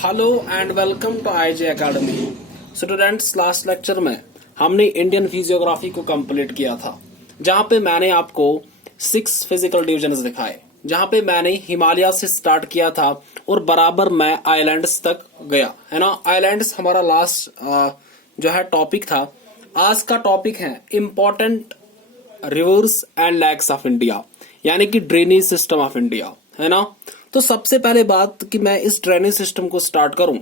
Hello and welcome to IJ academy. Students, last lecture में हमने Indian physiography को complete किया था, जहां पे मैंने आपको 6 फिजिकल डिविजन्स दिखाए, जहां पे मैंने हिमालय से स्टार्ट किया था और बराबर मैं आइलैंड्स तक गया, है ना। आइलैंड्स हमारा लास्ट जो है टॉपिक था। आज का टॉपिक है important rivers and lakes of India, यानी कि ड्रेनेज सिस्टम ऑफ इंडिया, है ना। तो सबसे पहले बात कि मैं इस ड्रेनेज सिस्टम को स्टार्ट करूं,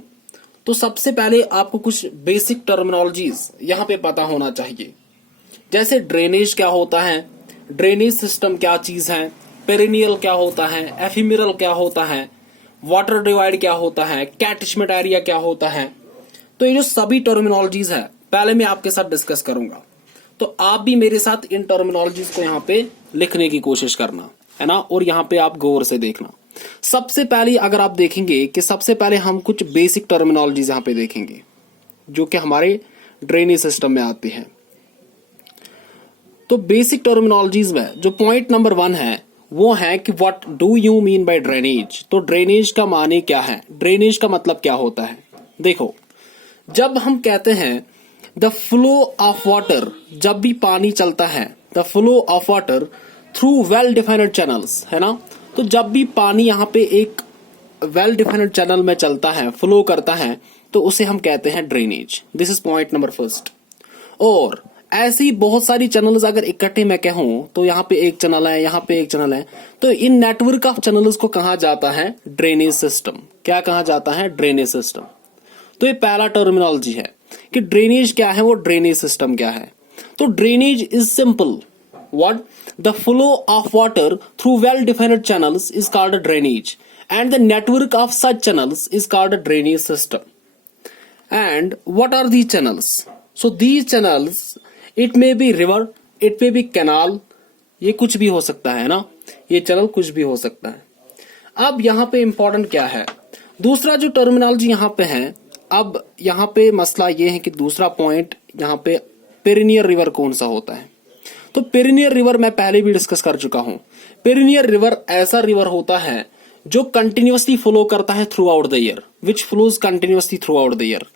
तो सबसे पहले आपको कुछ बेसिक टर्मिनोलॉजीज यहां पे पता होना चाहिए। जैसे ड्रेनेज क्या होता है, ड्रेनेज सिस्टम क्या चीज है, पेरिनियल क्या होता है, एफिमेरल क्या होता है, वाटर डिवाइड क्या होता है, कैटचमेंट एरिया क्या होता है। तो ये जो सभी टर्मिनोलॉजीज है पहले मैं आपके साथ डिस्कस करूंगा, तो आप भी मेरे साथ इन टर्मिनोलॉजीज को यहाँ पे लिखने की कोशिश करना, है ना, और यहाँ पे आप गौर से देखना। सबसे पहले अगर आप देखेंगे कि सबसे पहले हम कुछ बेसिक टर्मिनोलॉजीज यहाँ पे देखेंगे जो कि हमारे ड्रेनेज सिस्टम में आती हैं। तो बेसिक टर्मिनोलॉजीज में जो पॉइंट नंबर 1 है वो है कि what do you mean bye drainage. तो ड्रेनेज का माने क्या है, ड्रेनेज का मतलब क्या होता है। देखो, जब हम कहते हैं द फ्लो ऑफ वाटर, जब भी पानी चलता है, the flow of water through well defined channels, है ना। तो जब भी पानी यहाँ पे एक वेल डिफाइंड चैनल में चलता है, फ्लो करता है, तो उसे हम कहते हैं drainage. This is point number 1। और ऐसी बहुत सारी चैनल्स अगर इकट्ठे मैं कहूं तो यहाँ पे एक चैनल है, यहाँ पे एक चैनल है, तो इन नेटवर्क ऑफ चैनल्स को कहा जाता है ड्रेनेज सिस्टम। क्या कहा जाता है, ड्रेनेज सिस्टम। तो ये पहला टर्मिनोलॉजी है कि ड्रेनेज क्या है, वो ड्रेनेज सिस्टम क्या है। तो drainage is simple, what the flow of water through well defined channels is called a drainage, and the network of such channels is called a drainage system. And what are these channels? So these channels, it may be river, it may be canal, ये कुछ भी हो सकता है ना, ये channel कुछ भी हो सकता है। अब यहाँ पे इंपॉर्टेंट क्या है, दूसरा जो टर्मिनोलॉजी यहाँ पे है, अब यहाँ पे मसला ये है कि दूसरा पॉइंट यहाँ पे पेरिनियर रिवर कौन सा होता है। तो पेरिनियर रिवर मैं पहले भी डिस्कस कर चुका हूं। पेरिनियर रिवर ऐसा रिवर होता है जो कंटिन्यूअसली फ्लो करता है through out the year, which flows continuously through out the year.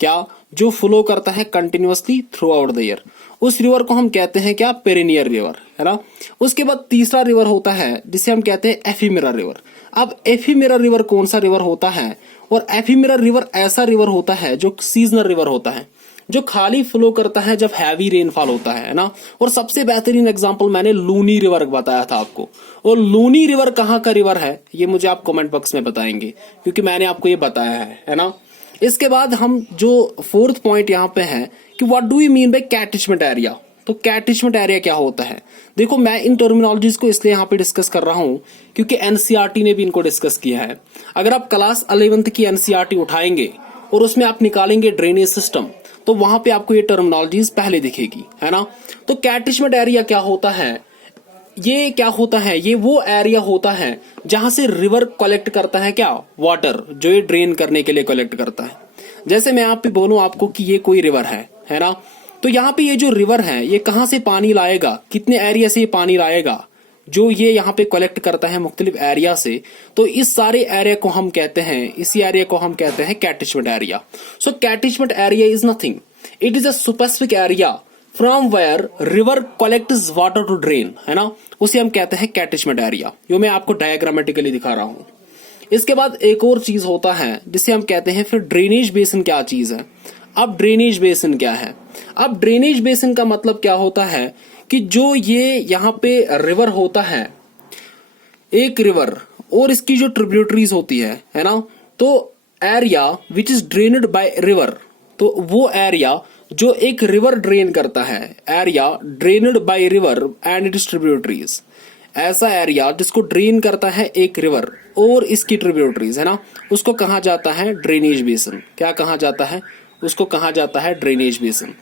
क्या, जो फ्लो करता है continuously through out the year, उस रिवर को हम कहते हैं क्या, पेरिनियर रिवर, है ना। उसके बाद तीसरा रिवर होता है जिसे हम कहते हैं एफिमेरल रिवर। अब एफिमेरल रिवर कौन सा रिवर होता है, और एफिमेरल रिवर ऐसा रिवर होता है जो सीजनल रिवर होता है, जो खाली फ्लो करता है जब हैवी रेनफॉल होता है ना। और सबसे बेहतरीन एग्जांपल मैंने लूनी रिवर बताया था आपको, और लूनी रिवर कहाँ का रिवर है ये मुझे आप कमेंट बॉक्स में बताएंगे, क्योंकि मैंने आपको ये बताया है ना। इसके बाद हम जो 4th पॉइंट यहाँ पे है कि what do you mean by catchment area. तो कैटचमेंट एरिया क्या होता है। देखो, मैं इन टर्मिनोलॉजीज को इसलिए यहाँ पे डिस्कस कर रहा हूँ क्योंकि एनसीईआरटी ने भी इनको डिस्कस किया है। अगर आप क्लास 11th की एनसीईआरटी उठाएंगे और उसमें आप निकालेंगे ड्रेनेज सिस्टम, तो वहां पे आपको ये टर्मिनोलॉजीज पहले दिखेगी, है ना। तो कैटचमेंट एरिया क्या होता है, ये क्या होता है, ये वो एरिया होता है जहां से रिवर कलेक्ट करता है क्या, वाटर, जो ये ड्रेन करने के लिए कलेक्ट करता है। जैसे मैं आप पे बोलूं आपको कि ये कोई रिवर है ना, तो यहाँ पे ये जो रिवर है ये कहां से पानी लाएगा, कितने एरिया से ये पानी लाएगा, जो ये यहाँ पे कलेक्ट करता है मुख्तलिफ एरिया से। तो इस सारे एरिया को हम कहते हैं, इसी एरिया को हम कहते हैं catchment area. So catchment area is nothing, it is a specific area from where river collects water to drain, है ना, उसे हम कहते हैं कैटचमेंट एरिया, जो मैं आपको डायग्रामेटिकली दिखा रहा हूं। इसके बाद एक और चीज होता है जिसे हम कहते हैं फिर ड्रेनेज बेसिन क्या चीज है। अब ड्रेनेज बेसिन क्या है, अब ड्रेनेज बेसिन का मतलब क्या होता है कि जो ये यहाँ पे रिवर होता है, एक रिवर और इसकी जो ट्रिब्यूटरीज होती है ना, तो area which is drained by river, तो वो एरिया जो एक रिवर ड्रेन करता है, area drained by river and it's tributaries, ऐसा एरिया जिसको ड्रेन करता है एक रिवर और इसकी ट्रिब्यूटरीज, है ना, उसको कहा जाता है ड्रेनेज बेसिन। क्या कहा जाता है, उसको कहा जाता है ड्रेनेज बेसिन।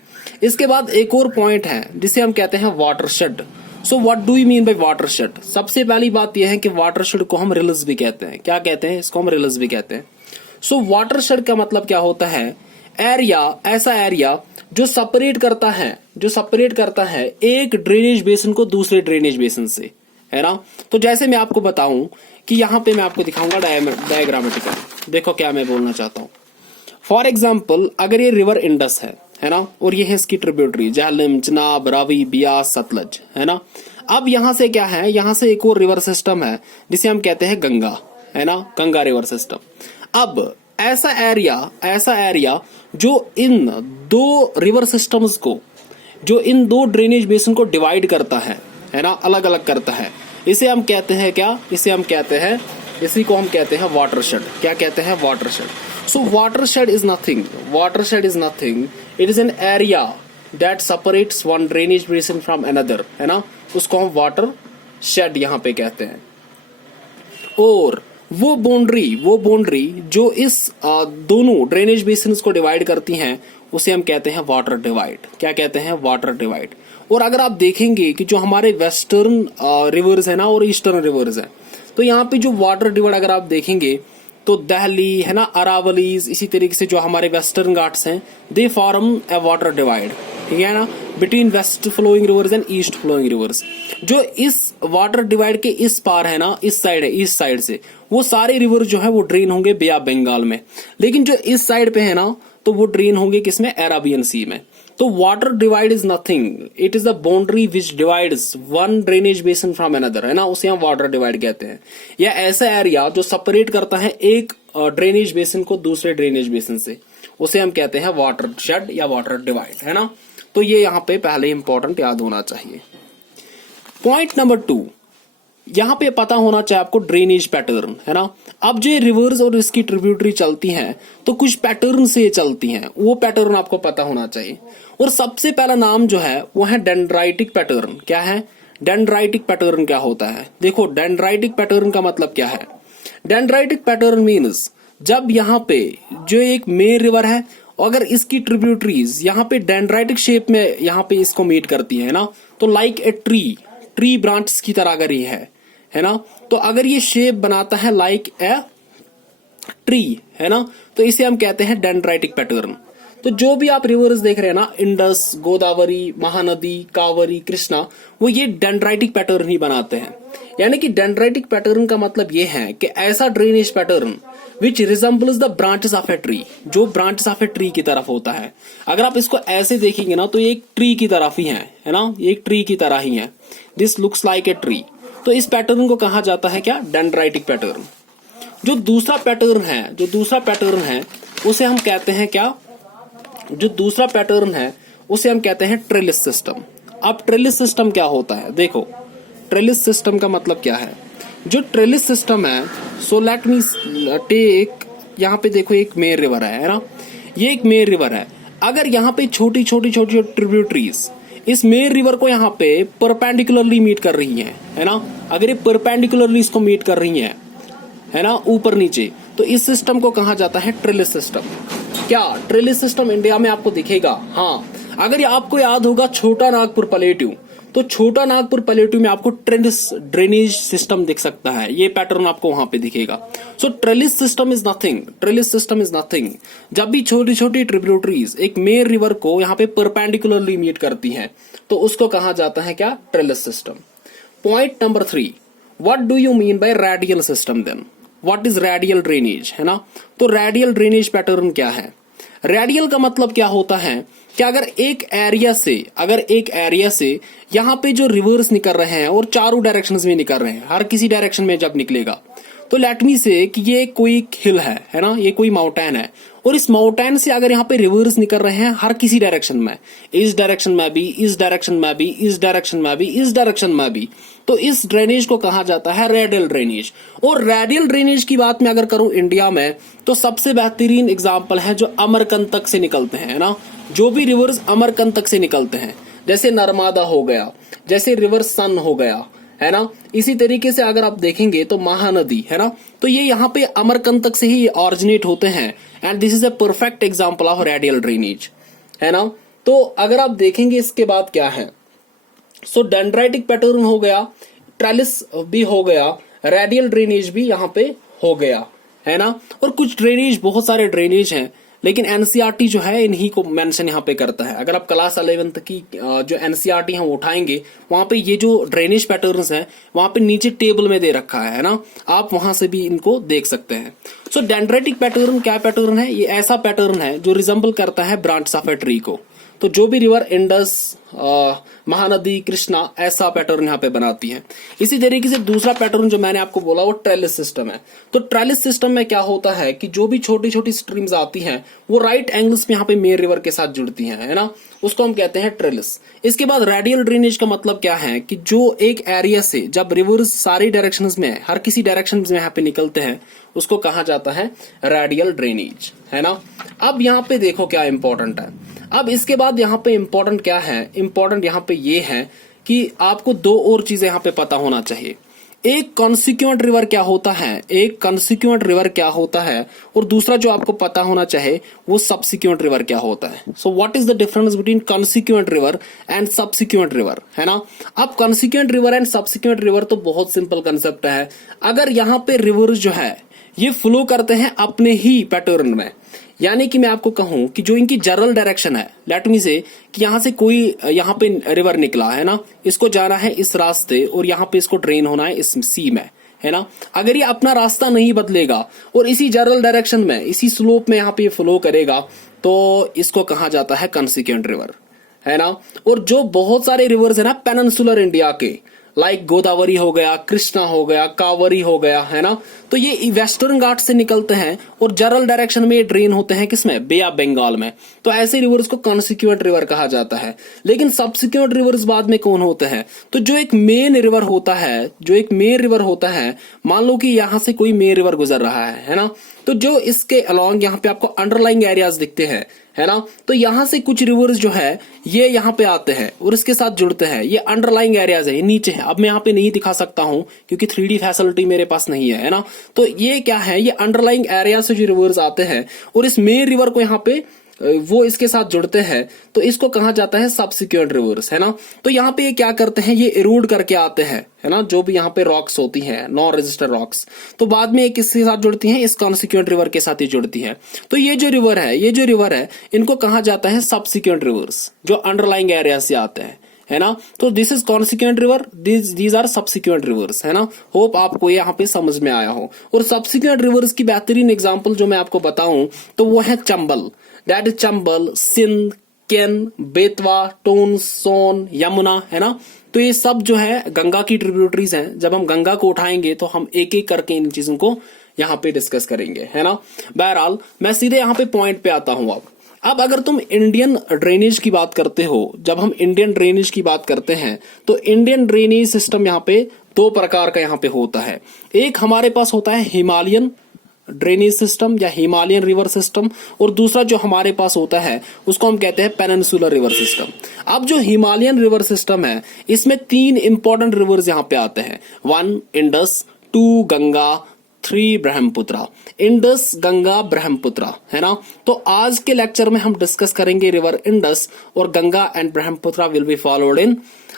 इसके बाद एक और पॉइंट है जिसे हम कहते हैं watershed. So what do you mean bye watershed. सबसे पहली बात यह है कि वाटरशेड को हम रिल्स भी कहते हैं। क्या कहते हैं, इसको हम रिल्स भी कहते हैं। सो वाटरशेड का मतलब क्या होता है, एरिया, ऐसा एरिया जो सेपरेट करता है एक ड्रेनेज बेसिन को दूसरे ड्रेनेज बेसिन से, है ना। तो जैसे मैं आपको बताऊं कि यहाँ पे मैं आपको दिखाऊंगा डायग्रामेटिकली, देखो क्या मैं बोलना चाहता हूँ। फॉर एग्जाम्पल अगर ये रिवर इंडस है ना, और ये है इसकी ट्रिब्यूटरी झेलम, चिनाब, रावी, बियास, सतलज, है ना। अब यहाँ से क्या है, यहाँ से एक और रिवर सिस्टम है जिसे हम कहते हैं गंगा, है ना, गंगा रिवर सिस्टम। अब ऐसा एरिया जो इन दो रिवर सिस्टम्स को, जो इन दो ड्रेनेज बेसिन को डिवाइड करता है ना, अलग अलग करता है, इसे हम कहते हैं क्या, इसे हम कहते हैं, इसी को हम कहते हैं वाटरशेड। क्या कहते हैं? Watershed. So watershed is nothing, it is an area that separates one drainage basin from another, है ना, उसको हम वाटर शेड यहाँ पे कहते हैं। और वो बाउंड्री जो इस दोनों ड्रेनेज बेसिन्स को डिवाइड करती हैं उसे हम कहते हैं वाटर डिवाइड। क्या कहते हैं? Water divide. और अगर आप देखेंगे कि जो हमारे वेस्टर्न रिवर्स है ना और ईस्टर्न रिवर्स है, तो यहाँ पे जो वाटर डिवाइड अगर आप देखेंगे तो दिल्ली, है ना, अरावलीज, इसी तरीके से जो हमारे वेस्टर्न घाट्स हैं, they form a water divide, ठीक है ना, between west flowing rivers and east flowing rivers. जो इस वाटर डिवाइड के इस पार है ना, इस साइड है, ईस्ट साइड से वो सारे रिवर जो है वो ड्रेन होंगे बे ऑफ बंगाल में, लेकिन जो इस साइड पे है ना तो वो ड्रेन होंगे किसमें? अरेबियन सी में। तो water divide is nothing, it is the boundary which divides one drainage basin from another, है ना, उसे हम वाटर डिवाइड कहते हैं। या ऐसा एरिया जो सेपरेट करता है एक ड्रेनेज बेसिन को दूसरे ड्रेनेज बेसिन से, उसे हम कहते हैं वाटर शेड या वाटर डिवाइड, है ना। तो ये यहाँ पे पहले इंपॉर्टेंट याद होना चाहिए। पॉइंट नंबर 2, यहां पे पता होना चाहिए आपको ड्रेनेज पैटर्न, है ना। अब जो रिवर्स और इसकी ट्रिब्यूटरी चलती हैं तो कुछ पैटर्न से चलती हैं, वो पैटर्न आपको पता होना चाहिए। और सबसे पहला नाम जो है वो है डेंड्राइटिक पैटर्न। क्या है? डेंड्राइटिक पैटर्न क्या होता है? देखो डेंड्राइटिक पैटर्न का मतलब क्या है। डेंड्राइटिक पैटर्न मीन्स जब यहाँ पे जो एक मेन रिवर है, अगर इसकी ट्रिब्यूटरीज यहाँ पे डेंड्राइटिक शेप में यहाँ पे इसको मीट करती है ना, तो लाइक ए ट्री ब्रांच की तरह अगर ये है ना, तो अगर ये शेप बनाता है लाइक ए ट्री, है ना, तो इसे हम कहते हैं डेंड्राइटिक पैटर्न। तो जो भी आप रिवर्स देख रहे हैं ना, इंडस, गोदावरी, महानदी, कावरी, कृष्णा, वो ये डेंड्राइटिक पैटर्न ही बनाते हैं। यानी कि डेंड्राइटिक पैटर्न का मतलब ये है कि ऐसा drainage pattern which resembles the branches of a tree, जो ब्रांचेस ऑफ ए ट्री की तरफ होता है। अगर आप इसको ऐसे देखेंगे ना तो ये एक ट्री की तरफ ही है ना, ये एक ट्री की तरह ही है। This looks like a tree. तो इस पैटर्न को कहा जाता है क्या? Dendritic pattern. जो दूसरा पैटर्न है उसे हम कहते हैं क्या? जो दूसरा पैटर्न है उसे हम कहते हैं ट्रेलिस सिस्टम। अब ट्रेलिस सिस्टम क्या होता है? देखो ट्रेलिस सिस्टम का मतलब क्या है। जो ट्रेलिस सिस्टम है, सो लेट मी टेक, यहाँ पे देखो एक मेन रिवर है ना, ये एक मेन रिवर है। अगर यहाँ पे छोटी छोटी ट्रिब्यूटरीज इस मेन रिवर को यहाँ पे परपेंडिकुलरली मीट कर रही है ना, अगर ये परपेंडिकुलरली इसको मीट कर रही है ना, ऊपर नीचे, तो इस सिस्टम को कहा जाता है ट्रेलिस सिस्टम। क्या ट्रेलिस सिस्टम इंडिया में आपको दिखेगा? हाँ, अगर आपको याद होगा छोटा नागपुर प्लेट्यू, तो छोटा नागपुर प्लेट्यू में आपको ट्रेलिस ड्रेनेज सिस्टम दिख सकता है, ये पैटर्न आपको वहां पे दिखेगा। सो ट्रेलिस सिस्टम इज नथिंग, जब भी छोटी छोटी ट्रिब्यूटरीज एक मेन रिवर को यहाँ पे परपेंडिकुलरली मीट करती हैं तो उसको कहा जाता है क्या? Trellis system. Point number 3, what do you mean by radial system then? What is radial drainage, है ना। तो रेडियल ड्रेनेज पैटर्न क्या है? रेडियल का मतलब क्या होता है कि अगर एक एरिया से यहाँ पे जो रिवर्स निकल रहे हैं और चारों डायरेक्शंस में निकल रहे हैं, हर किसी डायरेक्शन में जब निकलेगा, तो लेट मी से कि ये कोई हिल है ना, ये कोई माउंटेन है, और इस माउंटेन से अगर यहाँ पे रिवर्स निकल रहे हैं हर किसी डायरेक्शन में, इस डायरेक्शन में भी, इस डायरेक्शन में भी, इस डायरेक्शन में भी, इस डायरेक्शन में भी, तो इस ड्रेनेज को कहा जाता है रेडियल ड्रेनेज। और रेडियल ड्रेनेज की बात मैं अगर करूं इंडिया में, तो सबसे बेहतरीन एग्जाम्पल है जो अमरकंटक से निकलते हैं ना, जो भी रिवर्स अमरकंटक से निकलते हैं, जैसे नर्मदा हो गया, जैसे रिवर सन हो गया, है ना। इसी तरीके से अगर आप देखेंगे तो महानदी, है ना, तो ये यहाँ पे अमरकंटक से ही ऑरिजिनेट होते हैं, and this is a perfect example of radial drainage, है ना। तो अगर आप देखेंगे इसके बाद क्या है, सो डेंड्राइटिक पैटर्न हो गया, ट्रेलिस भी हो गया, रेडियल ड्रेनेज भी यहाँ पे हो गया, है ना। और कुछ ड्रेनेज, बहुत सारे ड्रेनेज हैं लेकिन एनसीईआरटी जो है इन्हीं को मेंशन यहाँ पे करता है। अगर आप क्लास 11th की जो एनसीईआरटी है वो उठाएंगे, वहां पे ये जो ड्रेनेज पैटर्न्स हैं वहां पे नीचे टेबल में दे रखा है ना, आप वहां से भी इनको देख सकते हैं। सो डेंड्रेटिक पैटर्न क्या पैटर्न है? ये ऐसा पैटर्न है जो रिजेंबल करता है ब्रांच ऑफ ए ट्री को। तो जो भी रिवर इंडस, महानदी, कृष्णा, ऐसा पैटर्न यहाँ पे बनाती है। इसी तरीके से दूसरा पैटर्न जो मैंने आपको बोला वो ट्रेलिस सिस्टम है। तो ट्रेलिस सिस्टम में क्या होता है कि जो भी छोटी छोटी स्ट्रीम्स आती हैं वो राइट एंगल्स में यहाँ पे मेन रिवर के साथ जुड़ती हैं, है ना, उसको हम कहते हैं ट्रेलिस। इसके बाद रेडियल ड्रेनेज का मतलब क्या है कि जो एक एरिया से जब रिवर्स सारी डायरेक्शंस में, हर किसी डायरेक्शन में यहाँ पे निकलते हैं, उसको कहा जाता है रेडियल ड्रेनेज, है ना। अब यहाँ पे देखो क्या इंपॉर्टेंट है। अब इसके बाद यहाँ पे इंपॉर्टेंट क्या है? इंपॉर्टेंट यहाँ पे ये है कि आपको दो और चीजें यहाँ पे पता होना चाहिए। एक कॉन्सिक्वेंट रिवर क्या होता है, एक कॉन्सिक्वेंट रिवर क्या होता है, और दूसरा जो आपको पता होना चाहिए वो सबसिक्वेंट रिवर क्या होता है। So what is the difference between consequent river and subsequent river, है ना। अब consequent river and subsequent river तो बहुत सिंपल कंसेप्ट है। अगर यहाँ पे रिवर जो है ये फ्लो करते हैं अपने ही पैटर्न में, यानी कि मैं आपको कहूं कि जो इनकी जनरल डायरेक्शन है, लेट मी से कि यहां से कोई यहां पे रिवर निकला है ना, इसको जाना है इस रास्ते और यहां पे इसको ड्रेन होना है इस सी में, है ना। अगर ये अपना रास्ता नहीं बदलेगा और इसी जनरल डायरेक्शन में, इसी स्लोप में यहाँ पे फ्लो करेगा, तो इसको कहा जाता है कॉन्सिक्वेंट रिवर, है ना। और जो बहुत सारे रिवर्स है ना पेनिनसुलर इंडिया के, लाइक गोदावरी हो गया, कृष्णा हो गया, कावरी हो गया, है ना, तो ये वेस्टर्न घाट से निकलते हैं और जनरल डायरेक्शन में ड्रेन होते हैं किसमें? बे ऑफ बंगाल में। तो ऐसे रिवर्स को कॉन्सिक्वेंट रिवर कहा जाता है। लेकिन सबसिक्वेंट रिवर्स बाद में कौन होते हैं? तो जो एक मेन रिवर होता है, जो एक मेन रिवर होता है, मान लो कि यहां से कोई मेन रिवर गुजर रहा है ना, तो जो इसके अलॉन्ग यहाँ पे आपको अंडरलाइंग एरियाज दिखते हैं, है ना, तो यहां से कुछ रिवर्स जो है ये यहाँ पे आते हैं और इसके साथ जुड़ते हैं। ये अंडरलाइंग एरियाज है, ये नीचे है। अब मैं यहाँ पे नहीं दिखा सकता हूं क्योंकि 3D फैसिलिटी मेरे पास नहीं है ना। तो ये क्या है, ये अंडरलाइंग एरिया से जो रिवर्स आते हैं और इस मेन रिवर को यहाँ पे वो इसके साथ जुड़ते हैं, तो इसको कहा जाता है सबसिक्वेंट रिवर्स, है ना। तो यहाँ पे ये क्या करते हैं, ये इरोड करके आते हैं, है ना, जो भी यहाँ पे रॉक्स होती हैं, नॉन रेजिस्टर रॉक्स, तो बाद में ये किसके साथ जुड़ती हैं? इस कॉन्सिक्वेंट रिवर के साथ ही जुड़ती है। तो ये जो रिवर है इनको कहा जाता है सबसिक्वेंट रिवर्स, जो अंडरलाइंग एरिया से आते हैं, है ना। तो this is consequent river, these are subsequent rivers, है ना। होप आपको यहाँ पे समझ में आया हो। और सबसिक्वेंट रिवर्स की बेहतरीन एग्जांपल जो मैं आपको बताऊं तो वो है चंबल, दैट इज चंबल, सिंध, केन, बेतवा, टोन, सोन, यमुना, है ना। तो ये सब जो है गंगा की ट्रिब्यूटरीज हैं। जब हम गंगा को उठाएंगे तो हम एक एक करके इन चीजों को यहाँ पे डिस्कस करेंगे, है ना। बहरहाल मैं सीधे यहाँ पे पॉइंट पे आता हूं। अब अगर तुम इंडियन ड्रेनेज की बात करते हो, जब हम इंडियन ड्रेनेज की बात करते हैं तो इंडियन ड्रेनेज सिस्टम यहाँ पे दो प्रकार का यहाँ पे होता है। एक हमारे पास होता है हिमालयन ड्रेनेज सिस्टम या हिमालयन रिवर सिस्टम, और दूसरा जो हमारे पास होता है उसको हम कहते हैं पेनिनसुलर रिवर सिस्टम। अब जो हिमालयन रिवर सिस्टम है इसमें 3 इंपॉर्टेंट रिवर्स यहाँ पे आते हैं। 1 इंडस, 2 गंगा, 3 ब्रह्मपुत्रा। इंडस, गंगा, ब्रह्मपुत्रा, है ना। तो आज के लेक्चर में हम डिस्कस करेंगे रिवर इंडस, और Ganga and Brahmaputra will be followed in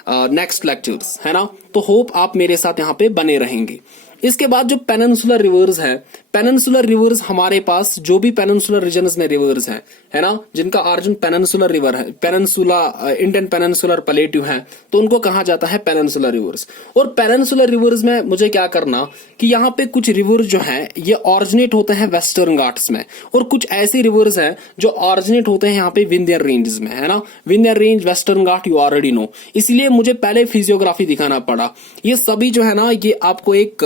next lectures, है ना। तो होप आप मेरे साथ यहाँ पे बने रहेंगे। इसके बाद जो पेनिनसुलर रिवर्स है, पेनिनसुलर रिवर्स हमारे पास जो भी पेनिनसुलर रीजन्स में रिवर्स हैं, है ना, जिनका ऑरिजिन पेनिनसुलर रिवर है, पेनिनसुला इंडियन पेनिनसुलर प्लेट्यू है, तो उनको कहा जाता है पेनिनसुलर रिवर्स। और पेनिनसुलर रिवर्स में मुझे क्या करना कि यहाँ पे कुछ रिवर्स जो है ये ऑरिजिनेट होते हैं वेस्टर्न घाट्स में, और कुछ ऐसे रिवर्स हैं जो ऑरिजिनेट होते हैं यहाँ पे विंध्य रेंज में, है ना। Vindhya range, western Ghat, you already know. इसलिए मुझे पहले फिजियोग्राफी दिखाना पड़ा। ये सभी जो है ना ये आपको एक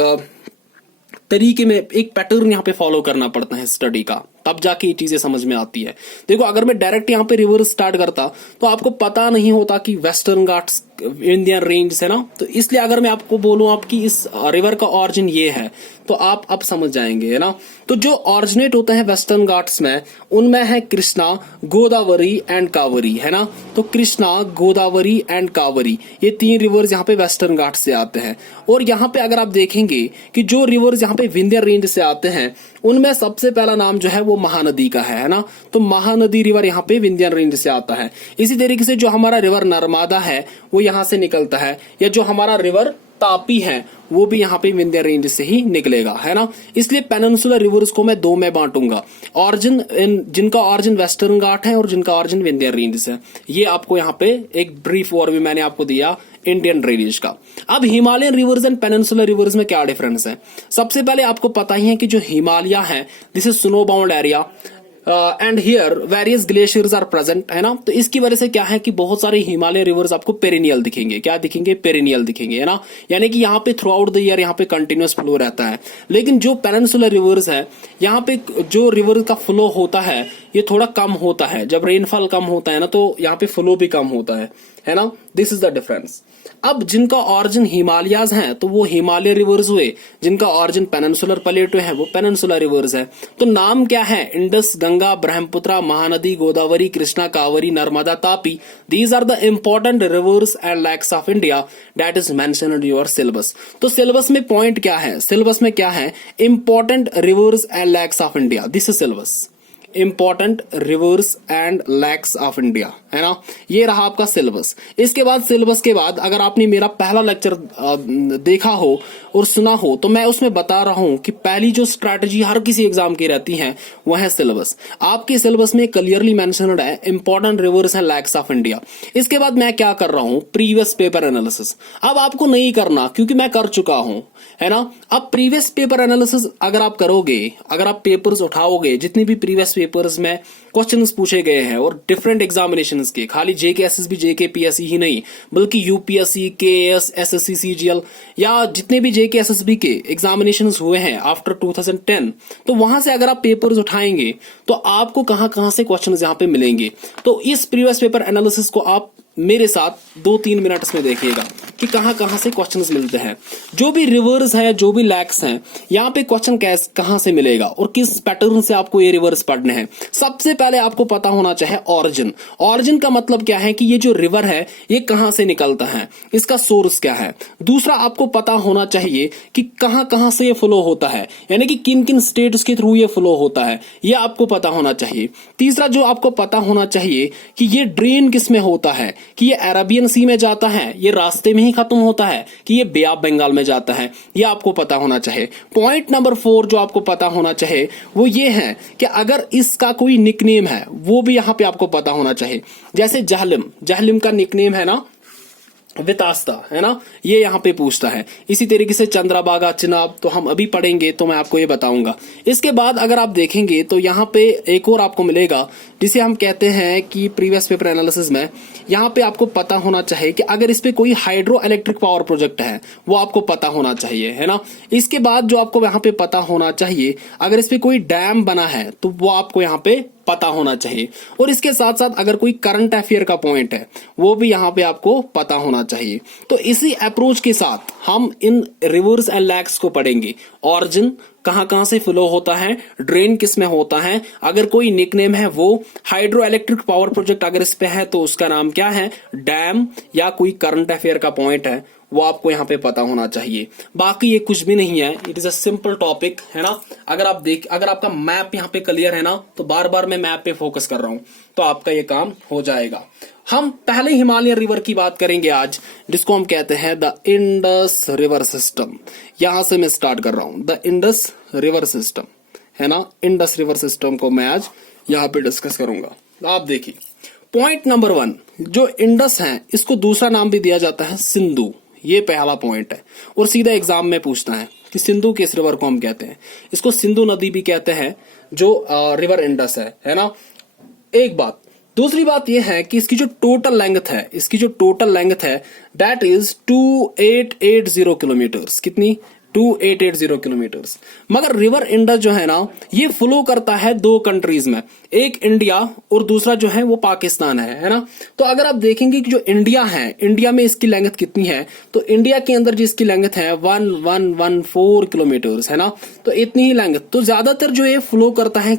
तरीके में एक पैटर्न यहाँ पे फॉलो करना पड़ता है स्टडी का, तब जाके ये चीजें समझ में आती है। देखो अगर मैं डायरेक्ट यहाँ पे रिवर्स स्टार्ट करता तो आपको पता नहीं होता कि वेस्टर्न घाट्स इंडियन रेंज है ना। तो इसलिए अगर मैं आपको बोलूं आपकी इस रिवर का ऑरिजिन ये है तो आप अब समझ जाएंगे, है ना। तो जो ऑरिजिनेट होता है वेस्टर्न घाट्स में उनमें है कृष्णा, गोदावरी एंड कावरी, है ना। तो कृष्णा, गोदावरी एंड कावरी, ये 3 रिवर्स यहाँ पे वेस्टर्न घाट से आते हैं। और यहाँ पे अगर आप देखेंगे कि जो रिवर्स यहाँ पे विंध्य रेंज से आते हैं उनमें सबसे पहला नाम जो है वो महानदी का है ना। तो महानदी रिवर यहाँ पे विंध्य रेंज से आता है। इसी तरीके से जो हमारा रिवर नर्मदा है वो यहाँ से निकलता है, या जो हमारा रिवर तापी है वो भी यहाँ पे विंध्य रेंज से ही निकलेगा, है ना। इसलिए पेनिनसुलर रिवर्स को मैं दो में बांटूंगा, ऑरिजिन जिनका ऑरिजिन वेस्टर्न घाट है और जिनका ऑरिजिन विंध्य रेंज से। ये आपको यहाँ पे एक ब्रीफ ओवरव्यू मैंने आपको दिया इंडियन ड्रेनेज का। अब Himalayan reverse and peninsular reverse में क्या डिफरेंस है? सबसे पहले आपको पता ही है कि जो हिमालय है this is snow bound area and here various glaciers are present, है ना। तो इसकी वजह से क्या है कि बहुत सारे हिमालय रिवर्स आपको पेरिनियल दिखेंगे। क्या दिखेंगे? पेरिनियल दिखेंगे, है ना। यानी कि यहाँ पे थ्रू आउट द ईयर यहाँ पे कंटिन्यूअस फ्लो रहता है। लेकिन जो पेनिनसुलर रिवर्स है यहाँ पे जो रिवर का फ्लो होता है ये थोड़ा कम होता है। जब रेनफॉल कम होता है ना तो यहाँ पे फ्लो भी कम होता है ना। This is the difference. अब जिनका ऑरिजिन हिमालयाज हैं तो वो हिमालय रिवर्स हुए, जिनका ऑरिजिन पेनिनसुलर प्लेटो है वो पेनिनसुलर रिवर्स है। तो नाम क्या है? Indus, Ganga, Brahmaputra, Mahanadi, Godavari, Krishna, Kaveri, Narmada, Tapi. These are the important rivers and lakes of India that is mentioned in your syllabus. तो सिलेबस में पॉइंट क्या है? सिलेबस में क्या है? Important rivers and lakes of India. This is syllabus, important rivers and lakes of India, है ना। ये रहा आपका सिलेबस। इसके बाद सिलेबस के बाद अगर आपने मेरा पहला लेक्चर देखा हो और सुना हो तो मैं उसमें बता रहा हूं कि पहली जो स्ट्रैटेजी हर किसी एग्जाम की रहती है वह है सिलेबस। आपके सिलेबस में क्लियरली मेंशन्ड है important rivers and lakes of India. इसके बाद मैं क्या कर रहा हूं? Previous paper analysis. अब आपको नहीं करना क्योंकि मैं कर चुका हूं, है ना। अब प्रीवियस पेपर एनालिसिस अगर आप करोगे, अगर आप पेपर्स उठाओगे, जितनी भी प्रीवियस पेपर्स में क्वेश्चंस पूछे गए हैं और डिफरेंट एग्जामिनेशंस के, खाली जेके एसएसबी जेके पीएससी ही नहीं बल्कि यूपीएससी, केएएस, एसएससी, सीजीएल या जितने भी जेके एसएसबी के एग्जामिनेशंस हुए हैं आफ्टर 2010, तो वहां से अगर आप पेपर्स उठाएंगे तो आपको कहां कहां से क्वेश्चंस यहां पे मिलेंगे। तो इस प्रीवियस पेपर एनालिसिस को आप मेरे साथ 2-3 मिनट्स में देखिएगा कि कहां कहां से क्वेश्चंस मिलते हैं। जो भी रिवर्स है, जो भी लैक्स हैं, यहाँ पे क्वेश्चन कहां से मिलेगा और किस पैटर्न से आपको ये रिवर्स पढ़ने हैं। सबसे पहले आपको पता होना चाहिए ऑरिजिन। ऑरिजिन का मतलब क्या है कि ये जो रिवर है ये कहां से निकलता है, इसका सोर्स क्या है। दूसरा आपको पता होना चाहिए कि कहां कहां से ये फ्लो होता है, यानी कि किन किन स्टेट्स के थ्रू ये फ्लो होता है, ये आपको पता होना चाहिए। तीसरा जो आपको पता होना चाहिए कि ये ड्रेन किस में होता है, कि ये अरेबियन सी में जाता है, ये रास्ते में ही खत्म होता है, कि ये बे ऑफ बंगाल में जाता है, ये आपको पता होना चाहिए। पॉइंट नंबर 4 जो आपको पता होना चाहिए वो ये है कि अगर इसका कोई निकनेम है वो भी यहां पे आपको पता होना चाहिए। जैसे जहलिम, जहलिम का निकनेम है ना वितास्ता, है ना, ये यहाँ पे पूछता है। इसी तरीके से चंद्रभागा, चिनाब तो हम अभी पढ़ेंगे तो मैं आपको ये बताऊंगा। इसके बाद अगर आप देखेंगे तो यहाँ पे एक और आपको मिलेगा जिसे हम कहते हैं कि प्रीवियस पेपर एनालिसिस में यहाँ पे आपको पता होना चाहिए कि अगर इस पे कोई हाइड्रो इलेक्ट्रिक पावर प्रोजेक्ट है वो आपको पता होना चाहिए, है ना। इसके बाद जो आपको यहाँ पे पता होना चाहिए अगर इस पे कोई डैम बना है तो वो आपको यहाँ पे पता होना चाहिए। और इसके साथ साथ अगर कोई करंट अफेयर का पॉइंट है वो भी यहाँ पे आपको पता होना चाहिए। तो इसी अप्रोच के साथ हम इन रिवर्स एंड लैक्स को पढ़ेंगे। ऑरिजिन कहां कहां से फ्लो होता है, ड्रेन किस में होता है, अगर कोई निकनेम है वो, हाइड्रो इलेक्ट्रिक पावर प्रोजेक्ट अगर इस पे है तो उसका नाम क्या है, डैम, या कोई करंट अफेयर का पॉइंट है वो आपको यहाँ पे पता होना चाहिए। बाकी ये कुछ भी नहीं है, it is a simple topic, है ना। अगर आपका मैप यहाँ पे क्लियर है ना तो बार बार मैं मैप पे फोकस कर रहा हूं तो आपका ये काम हो जाएगा। हम पहले हिमालयन रिवर की बात करेंगे आज, जिसको हम कहते हैं द इंडस रिवर सिस्टम। यहां से मैं स्टार्ट कर रहा हूं, द इंडस रिवर सिस्टम, है ना। इंडस रिवर सिस्टम को मैं आज यहाँ पे डिस्कस करूंगा। आप देखिए पॉइंट नंबर 1, जो इंडस है इसको दूसरा नाम भी दिया जाता है सिंधु। ये पहला पॉइंट है और सीधा एग्जाम में पूछता है कि सिंधु किस रिवर को हम कहते हैं। इसको सिंधु नदी भी कहते हैं जो रिवर इंडस है ना। एक बात। दूसरी बात यह है कि इसकी जो टोटल लेंथ है दैट इज 2880 किलोमीटर्स। कितनी? 2880 किलोमीटर्स। मगर रिवर इंडस जो है ना ये फ्लो करता है 2 कंट्रीज में, एक इंडिया और दूसरा जो है वो पाकिस्तान है ना। तो अगर आप देखेंगे कि जो इंडिया है, इंडिया में इसकी लेंथ कितनी है, तो इंडिया के अंदर जिसकी लेंथ है 1114 किलोमीटर्स, है ना। तो इतनी ही लेंथ। तो ज्यादातर जो ये फ्लो करता है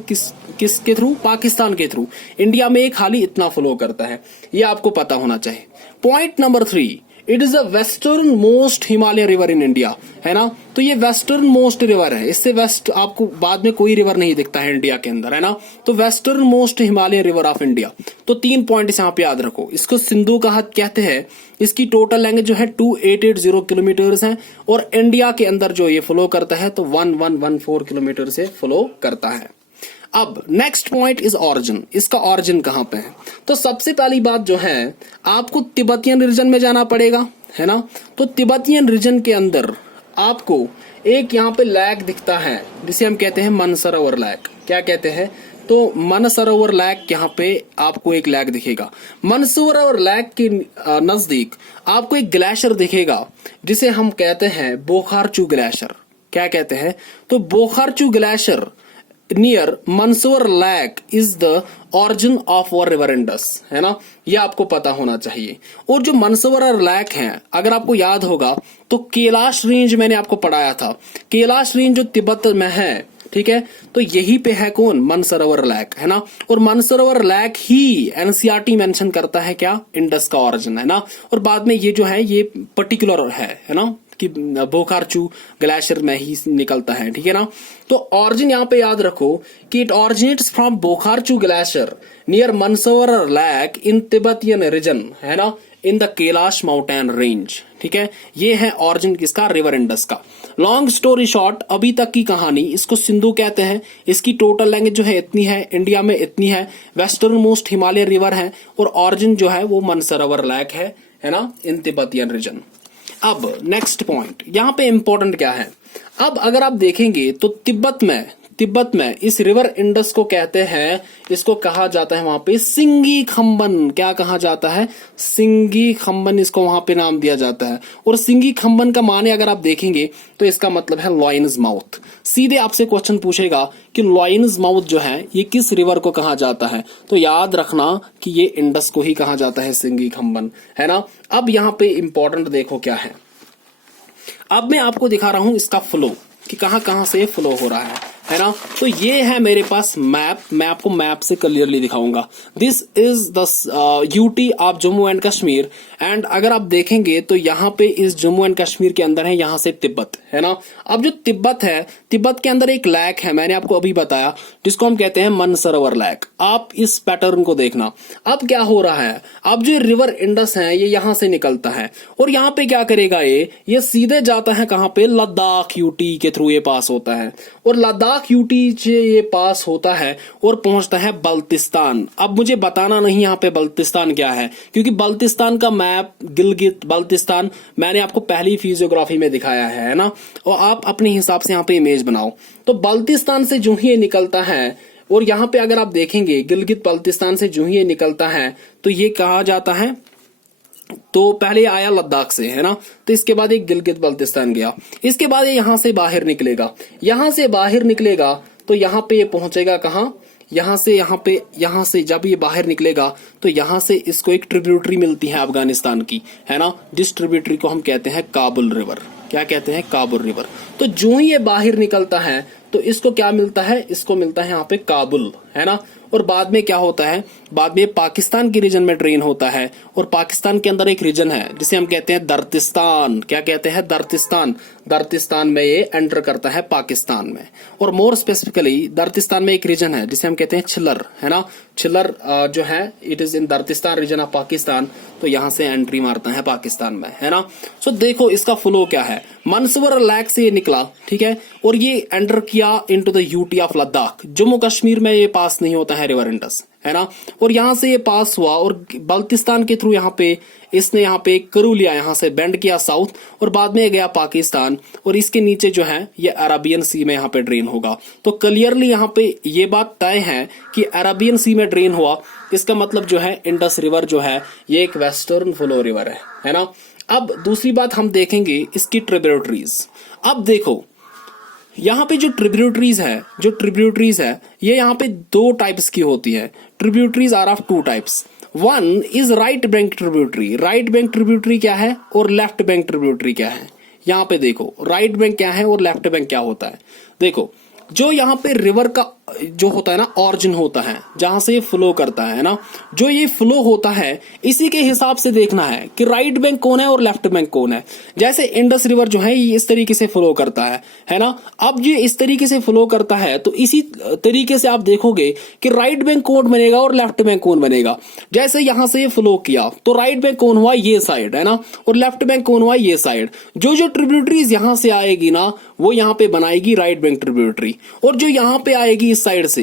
किसके थ्रू? पाकिस्तान के थ्रू। इंडिया में खाली इतना फ्लो करता है, ये आपको पता होना चाहिए। Point number 3, it is the western most Himalaya river in India, है ना। तो ये वेस्टर्न मोस्ट रिवर है, इससे वेस्ट आपको बाद में कोई रिवर नहीं दिखता है इंडिया के अंदर, है ना। तो western most Himalaya river of India. तो 3 पॉइंट यहाँ पे याद रखो। इसको सिंधु का हद कहते हैं। इसकी टोटल लेंथ जो है 2880 किलोमीटर है, और इंडिया के अंदर जो ये फ्लो करता है तो 1114 किलोमीटर से फ्लो करता है। अब नेक्स्ट पॉइंट इज ऑरिजिन। इसका ऑरिजिन कहां पे है? तो सबसे पहली बात जो है, आपको तिब्बतियन रीजन में जाना पड़ेगा, है ना। तो तिब्बतियन रीजन के अंदर आपको एक यहाँ पे लेक दिखता है जिसे हम कहते हैं मानसरोवर लेक। क्या कहते हैं? तो मानसरोवर लेक, यहाँ पे आपको एक लेक दिखेगा। मानसरोवर लेक के नजदीक आपको एक ग्लेशियर दिखेगा जिसे हम कहते हैं बोखारचू ग्लेशियर। क्या कहते हैं? तो Bokharchu glacier near Mansarovar lake is the origin of our river Indus, है ना। ये आपको पता होना चाहिए। और जो मनसोर लेक है, अगर आपको याद होगा तो कैलाश रेंज मैंने आपको पढ़ाया था। कैलाश रेंज जो तिब्बत में है, ठीक है, तो यही पे है कौन? मानसरोवर लेक, है ना। और मानसरोवर लेक ही एनसीईआरटी मेंशन करता है क्या? इंडस का ऑरिजिन, है ना। और बाद में ये जो है ये पर्टिकुलर है ना, कि बोखारचू ग्लेशियर में ही निकलता है, ठीक है ना। तो ऑरिजिन यहाँ पे याद रखो कि it originates from Bokharchu glacier near Mansarovar lake in Tibetan region, है ना, in the Kailash mountain range. ठीक है, ये है ऑरिजिन किसका? रिवर इंडस का। लॉन्ग स्टोरी शॉर्ट, अभी तक की कहानी, इसको सिंधु कहते हैं। इसकी टोटल लेंथ जो है इतनी है, इंडिया में इतनी है, वेस्टर्न मोस्ट हिमालय रिवर है, और ऑरिजिन जो है वो मानसरोवर लेक है ना, इन तिब्बतियन रीजन। अब नेक्स्ट पॉइंट यहाँ पे इंपॉर्टेंट क्या है? अब अगर आप देखेंगे तो तिब्बत में इस रिवर इंडस को कहते हैं, इसको कहा जाता है वहां पे सिंगी खम्बन। क्या कहा जाता है? सिंगी खम्बन, इसको वहां पे नाम दिया जाता है। और सिंगी खम्बन का माने अगर आप देखेंगे तो इसका मतलब है लॉयंस माउथ। सीधे आपसे क्वेश्चन पूछेगा कि लॉयंस माउथ जो है ये किस रिवर को कहा जाता है, तो याद रखना कि ये इंडस को ही कहा जाता है, सिंगी खम्बन, है ना। अब यहाँ पे इंपॉर्टेंट देखो क्या है। अब मैं आपको दिखा रहा हूं इसका फ्लो कि कहां कहां से फ्लो हो रहा है ना। तो ये है मेरे पास मैप, मैं आपको मैप से क्लियरली दिखाऊंगा। This is the UT of Jammu and Kashmir. And अगर आप देखेंगे तो यहाँ पे इस जम्मू एंड कश्मीर के अंदर है, यहाँ से तिब्बत, है ना। अब जो तिब्बत है, तिब्बत के अंदर एक लेक है, मैंने आपको अभी बताया, जिसको हम कहते हैं मानसरोवर लेक। आप इस पैटर्न को देखना। अब क्या हो रहा है, अब जो रिवर इंडस है ये यहाँ से निकलता है, और यहाँ पे क्या करेगा, ये सीधे जाता है कहाँ पे? लद्दाख यूटी के थ्रू ये पास होता है, और लद्दाख यूटी से ये पास होता है और पहुंचता है बल्तिस्तान। अब मुझे बताना नहीं यहाँ पे बल्तिस्तान क्या है, क्योंकि बल्तिस्तान का मैप, गिलगित बल्तिस्तान मैंने आपको पहली फिजियोग्राफी में दिखाया है ना। और आप अपने हिसाब से यहाँ पे इमेज बनाओ। तो बल्तिस्तान से जो ही ये निकलता है, और यहाँ पे अगर आप देखेंगे गिलगित बल्तिस्तान से जो ही ये निकलता है, तो ये कहा जाता है, तो पहले आया लद्दाख से, है ना। तो इसके बाद एक गिलगित बल्तिस्तान गया, इसके बाद ये यहां से बाहर निकलेगा, यहां से बाहर निकलेगा तो यहां पे ये पहुंचेगा कहां? यहां से जब ये बाहर निकलेगा तो यहां से इसको एक ट्रिब्यूटरी मिलती है अफगानिस्तान की, है ना। जिस ट्रिब्यूटरी को हम कहते हैं काबुल रिवर। क्या कहते हैं? काबुल रिवर। तो जो ही ये बाहर निकलता है तो इसको क्या मिलता है? इसको मिलता है यहाँ पे काबुल, है ना। और बाद में क्या होता है? बाद में पाकिस्तान के रीजन में ड्रेन होता है, और पाकिस्तान के अंदर एक रीजन है जिसे हम कहते हैं दर्तिस्तान। क्या कहते हैं? दर्तिस्तान। दर्तिस्तान में ये एंटर करता है पाकिस्तान में, और मोर स्पेसिफिकली दर्तिस्तान में एक रीजन है जिसे हम कहते हैं छिल्लर, है ना। छिल्लर जो है it is in Dardistan region of Pakistan, तो यहां से एंट्री मारता है पाकिस्तान में, है ना। सो देखो इसका फ्लो क्या है। मानसरोवर लेक से ये निकला, ठीक है, और ये एंटर किया into the UT of Ladakh. Jammu Kashmir में ये पास नहीं होता है रिवर इंडस, है ना। और यहां से ये पास हुआ और बल्तिस्तान के थ्रू यहाँ पे इसने यहाँ पे करू लिया, यहाँ से बेंड किया साउथ, और बाद में गया पाकिस्तान, और इसके नीचे जो है ये अरेबियन सी में यहाँ पे ड्रेन होगा। तो क्लियरली यहाँ पे ये बात तय है कि अरेबियन सी में ड्रेन हुआ, इसका मतलब जो है इंडस रिवर जो है ये एक वेस्टर्न फ्लो रिवर है ना। अब दूसरी बात हम देखेंगे इसकी ट्रिब्यूटरीज। अब देखो यहाँ पे जो ट्रिब्यूटरीज है ये यहाँ पे 2 टाइप्स की होती है। Tributaries are of 2 types. One is right bank tributary. Right bank tributary क्या है और लेफ्ट बैंक ट्रिब्यूटरी क्या है? यहाँ पे देखो राइट बैंक क्या है और लेफ्ट बैंक क्या होता है। देखो जो यहाँ पे रिवर का जो होता है ना ऑरिजिन होता है, जहां से ये फ्लो करता है ना, जो ये फ्लो होता है इसी के हिसाब से देखना है कि राइट बैंक कौन है और लेफ्ट बैंक कौन है। जैसे इंडस रिवर जो है ये इस तरीके से फ्लो करता है ना। अब ये इस तरीके से फ्लो करता है तो इसी तरीके से आप देखोगे कि राइट बैंक कौन बनेगा और लेफ्ट बैंक कौन बनेगा। जैसे यहां से ये फ्लो किया तो राइट बैंक कौन हुआ, ये साइड है ना, और लेफ्ट बैंक कौन हुआ, ये साइड। जो ट्रिब्यूटरीज यहां से आएगी ना वो यहां पे बनाएगी राइट बैंक ट्रिब्यूटरी, और जो यहां पे आएगी इस साइड से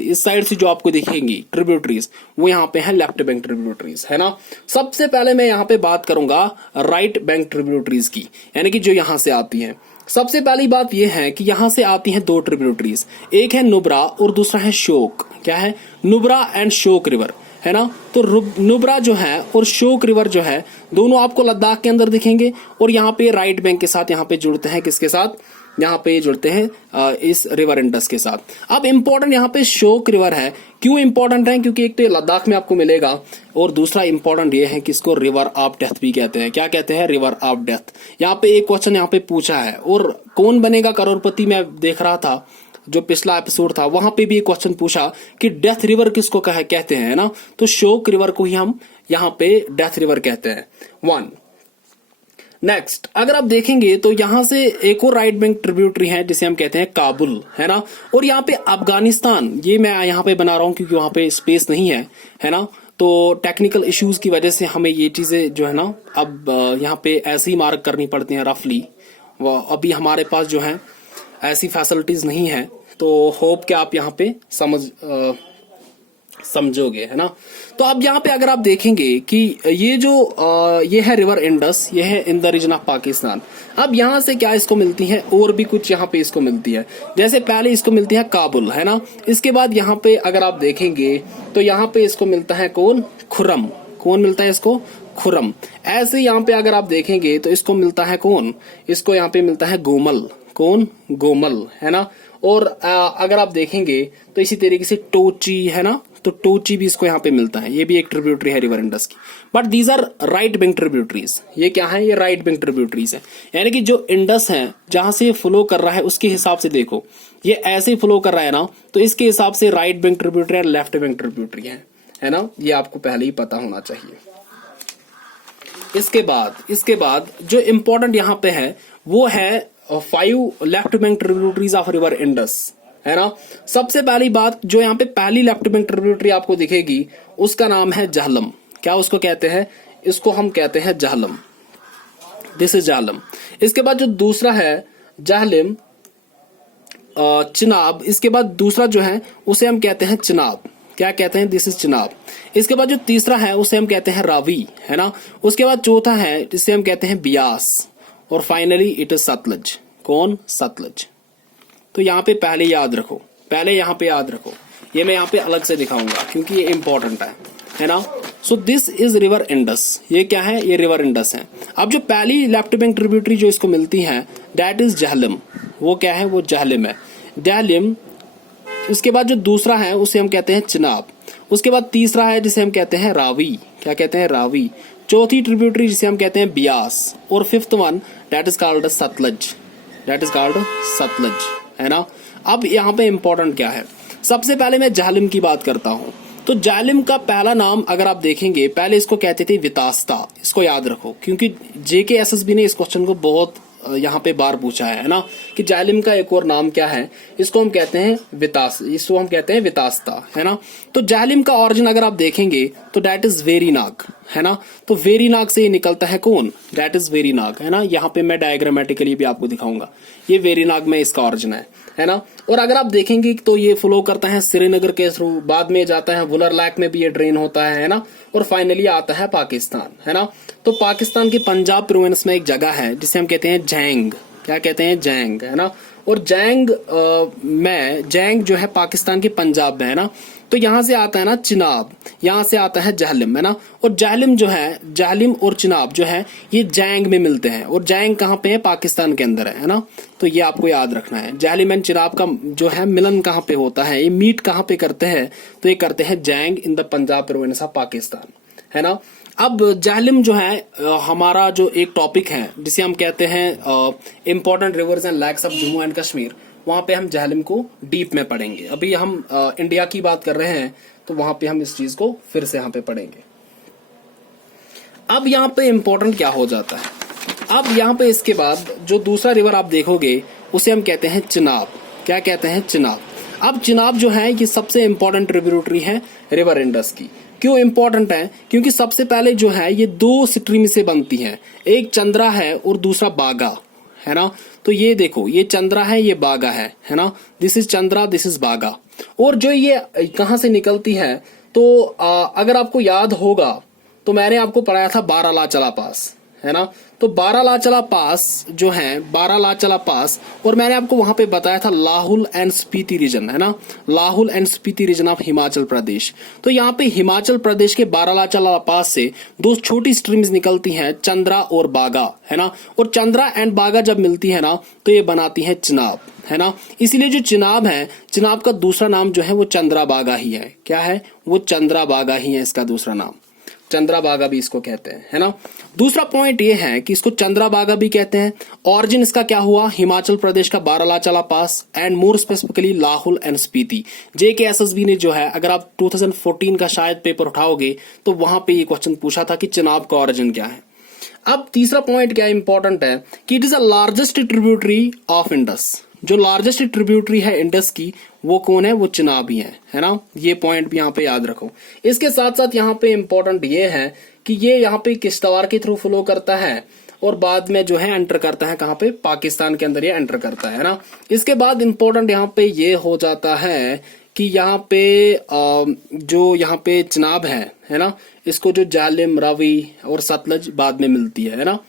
जो आपको दिखेंगी ट्रिब्यूटरीज वो यहां पे है लेफ्ट बैंक ट्रिब्यूटरीज, है ना। सबसे पहले मैं यहां पे बात करूंगा राइट बैंक ट्रिब्यूटरीज की, यानी कि जो यहां से आती हैं। सबसे पहली बात यह है कि यहां से आती हैं दो ट्रिब्यूटरीज, एक है नुब्रा और दूसरा है शोक। क्या है, नुब्रा एंड शोक रिवर, है ना। तो नुब्रा जो है और शोक रिवर जो है दोनों आपको लद्दाख के अंदर दिखेंगे, और यहाँ पे राइट बैंक के साथ यहाँ पे जुड़ते हैं, किसके साथ, यहाँ पे जुड़ते हैं इस रिवर इंडस के साथ। अब इंपॉर्टेंट यहाँ पे शोक रिवर है, क्यों इंपॉर्टेंट है, क्योंकि एक तो ये लद्दाख में आपको मिलेगा, और दूसरा इंपॉर्टेंट ये है कि इसको रिवर ऑफ डेथ भी कहते हैं। क्या कहते हैं, रिवर ऑफ डेथ। यहाँ पे एक क्वेश्चन यहाँ पे पूछा है, और कौन बनेगा करोड़पति मैं देख रहा था जो पिछला एपिसोड था, वहां पे भी एक क्वेश्चन पूछा कि डेथ रिवर किसको कहते हैं ना, तो शोक रिवर को ही हम यहाँ पे डेथ रिवर कहते हैं। 1 नेक्स्ट अगर आप देखेंगे तो यहां से एक और राइट बैंक ट्रिब्यूटरी है जिसे हम कहते हैं काबुल, है ना। और यहाँ पे अफगानिस्तान, ये मैं यहाँ पे बना रहा हूं क्योंकि वहां पे स्पेस नहीं है ना। तो टेक्निकल इश्यूज की वजह से हमें ये चीजें जो है ना अब यहाँ पे ऐसे ही मार्क करनी पड़ती हैं रफली। अभी हमारे पास जो है ऐसी फैसिलिटीज नहीं है, तो होप कि आप यहाँ पे समझोगे, है ना। तो अब यहाँ पे अगर आप देखेंगे कि ये है रिवर इंडस, ये है in the region of Pakistan. अब यहाँ से क्या इसको मिलती है, और भी कुछ यहाँ पे इसको मिलती है। जैसे पहले इसको मिलती है काबुल, है ना। इसके बाद यहाँ पे अगर आप देखेंगे तो यहाँ पे इसको मिलता है कौन, खुरम। कौन मिलता है इसको, खुरम। ऐसे यहाँ पे अगर आप देखेंगे तो इसको मिलता है कौन, इसको यहाँ पे मिलता है गोमल। कौन, गोमल, है ना। और अगर आप देखेंगे तो इसी तरीके से टोची, है ना, तो टोची भी इसको यहाँ पे मिलता है, ये भी एक ट्रिब्यूटरी है रिवर इंडस की। But these are right bank tributaries. ये क्या है, ये राइट बैंक ट्रिब्यूटरीज है, यानी कि जो इंडस है जहां से ये फ्लो कर रहा है उसके हिसाब से देखो, ये ऐसे फ्लो कर रहा है ना, तो इसके हिसाब से राइट बैंक ट्रिब्यूटरी और लेफ्ट बैंक ट्रिब्यूटरी है ना। ये आपको पहले ही पता होना चाहिए। इसके बाद जो इंपॉर्टेंट यहाँ पे है वो है 5 left bank tributaries of river Indus, है ना। सबसे पहली बात जो यहाँ पे पहली लेफ्ट बैंक ट्रिब्यूटरी आपको दिखेगी उसका नाम है जहलम। क्या उसको कहते हैं, इसको हम कहते हैं जहलम। This is Jhelum. इसके बाद जो दूसरा है जहलम चिनाब। इसके बाद दूसरा जो है उसे हम कहते हैं चिनाब। क्या कहते हैं, दिस इज चिनाब। इसके बाद जो तीसरा है उसे हम कहते हैं रावी, है ना। उसके बाद चौथा है जिसे हम कहते हैं बियास, और फाइनली इट इज सतलज। कौन, सतलज। तो यहाँ पे पहले याद रखो, यहाँ पे याद रखो, ये मैं यहाँ पे अलग से दिखाऊंगा क्योंकि ये इंपॉर्टेंट है ना। So this is river Indus. ये क्या है, ये रिवर इंडस है। अब जो पहली लेफ्ट बैंक ट्रिब्यूटरी जो इसको मिलती है दैट इज जहलम। वो क्या है, वो जहलम है, जहलम। उसके बाद जो दूसरा है उसे हम कहते हैं चिनाब। उसके बाद तीसरा है जिसे हम कहते हैं रावी। क्या कहते हैं, रावी। चौथी ट्रिब्यूटरी जिसे हम कहते हैं बियास, और fifth one that is called Sutlej. That is called Sutlej, है ना। अब यहाँ पे इंपॉर्टेंट क्या है, सबसे पहले मैं जहलम की बात करता हूँ। तो जहलम का पहला नाम अगर आप देखेंगे, पहले इसको कहते थे वितास्ता। इसको याद रखो क्योंकि JKSSB ने इस क्वेश्चन को बहुत यहाँ पे बार पूछा है ना, कि जहलम का एक और नाम क्या है। इसको हम कहते हैं इसको हम कहते हैं वितास्ता, है ना। तो जहलम का ऑरिजिन अगर आप देखेंगे तो दैट इज वेरीनाग, है ना। तो वेरीनाग से ये निकलता है कौन, दैट इज वेरीनाग, है ना। यहाँ पे मैं डायग्रामेटिकली भी आपको दिखाऊंगा, ये वेरीनाग में इसका ऑरिजिन है ना। और अगर आप देखेंगे तो ये फ्लो करता है श्रीनगर के थ्रू, बाद में जाता है वुलर लेक में भी ये ड्रेन होता है ना, और फाइनली आता है पाकिस्तान, है ना। तो पाकिस्तान के पंजाब प्रोविंस में एक जगह है जिसे हम कहते हैं जैंग। क्या कहते हैं, जैंग, है ना। और जैंग जो है पाकिस्तान के पंजाब में, है ना। तो यहां से आता है ना चिनाब, यहां से आता है जहलम, है ना। और जहलम जो है, जहलम और चिनाब जो है ये जैंग में मिलते हैं, और जैंग कहाँ पे है, पाकिस्तान के अंदर है ना। तो ये आपको याद रखना है, जहलम एंड चिनाब का जो है मिलन कहाँ पे होता है, ये मीट कहाँ पे करते हैं, तो ये करते हैं Jhang in the Punjab province of Pakistan, है ना। अब जहलम जो है हमारा जो एक टॉपिक है जिसे हम कहते हैं important rivers and lakes of Jammu and Kashmir, वहां पे हम झेलम को डीप में पढ़ेंगे। अभी हम इंडिया की बात कर रहे हैं तो वहां पे हम इस चीज को फिर से यहाँ पे पढ़ेंगे। अब यहाँ पे इंपॉर्टेंट क्या हो जाता है, अब यहाँ पे इसके बाद जो दूसरा रिवर आप देखोगे उसे हम कहते हैं चिनाब। क्या कहते हैं? चिनाब। अब चिनाब जो है ये सबसे इंपॉर्टेंट ट्रिब्यूटरी है रिवर इंडस की। क्यों इंपॉर्टेंट है? क्योंकि सबसे पहले जो है ये दो स्ट्रीम से बनती है, एक चंद्रा है और दूसरा बागा है ना। तो ये देखो, ये चंद्रा है, ये बागा है ना। This is Chandra, this is बागा। और जो ये कहां से निकलती है तो अगर आपको याद होगा तो मैंने आपको पढ़ाया था बारालाचला पास, है ना। तो बारालाचला पास जो है, बारालाचला पास, और मैंने आपको वहां पे बताया था लाहुल एंड स्पीति रीजन, है ना, Lahaul and Spiti region of Himachal Pradesh. तो यहाँ पे हिमाचल प्रदेश के बारालाचला पास से दो छोटी स्ट्रीम्स निकलती हैं, चंद्रा और बागा, है ना। और चंद्रा एंड बागा जब मिलती है ना तो ये बनाती है चिनाब, है ना। इसीलिए जो चिनाब है, चिनाब का दूसरा नाम जो है वो चंद्रा बागा ही है। क्या है? वो चंद्रा बागा ही है इसका दूसरा नाम, चंद्रा बागा भी इसको कहते हैं, है ना। दूसरा पॉइंट ये है कि इसको चंद्रा बागा भी कहते हैं। ऑरिजिन इसका क्या हुआ? हिमाचल प्रदेश का Baralachala pass and more specifically Lahaul and Spiti. JKSSB ने जो है, अगर आप 2014 का शायद पेपर उठाओगे तो वहां पे ये क्वेश्चन पूछा था कि चिनाब का ऑरिजिन क्या है। अब तीसरा पॉइंट क्या इंपॉर्टेंट है कि it is the largest tributary of Indus. जो लार्जेस्ट ट्रिब्यूटरी है इंडस की वो कौन है? वो चिनाब ही है ना। ये पॉइंट भी यहाँ पे याद रखो। इसके साथ साथ यहाँ पे इंपॉर्टेंट ये है कि ये यहाँ पे किश्तवाड़ के थ्रू फ्लो करता है और बाद में जो है एंटर करता है कहाँ पे? पाकिस्तान के अंदर ये एंटर करता है ना। इसके बाद इंपॉर्टेंट यहाँ पे ये हो जाता है कि यहाँ पे जो यहाँ पे चिनाब है ना, इसको जो झेलम, रावी और सतलज बाद में मिलती है ना।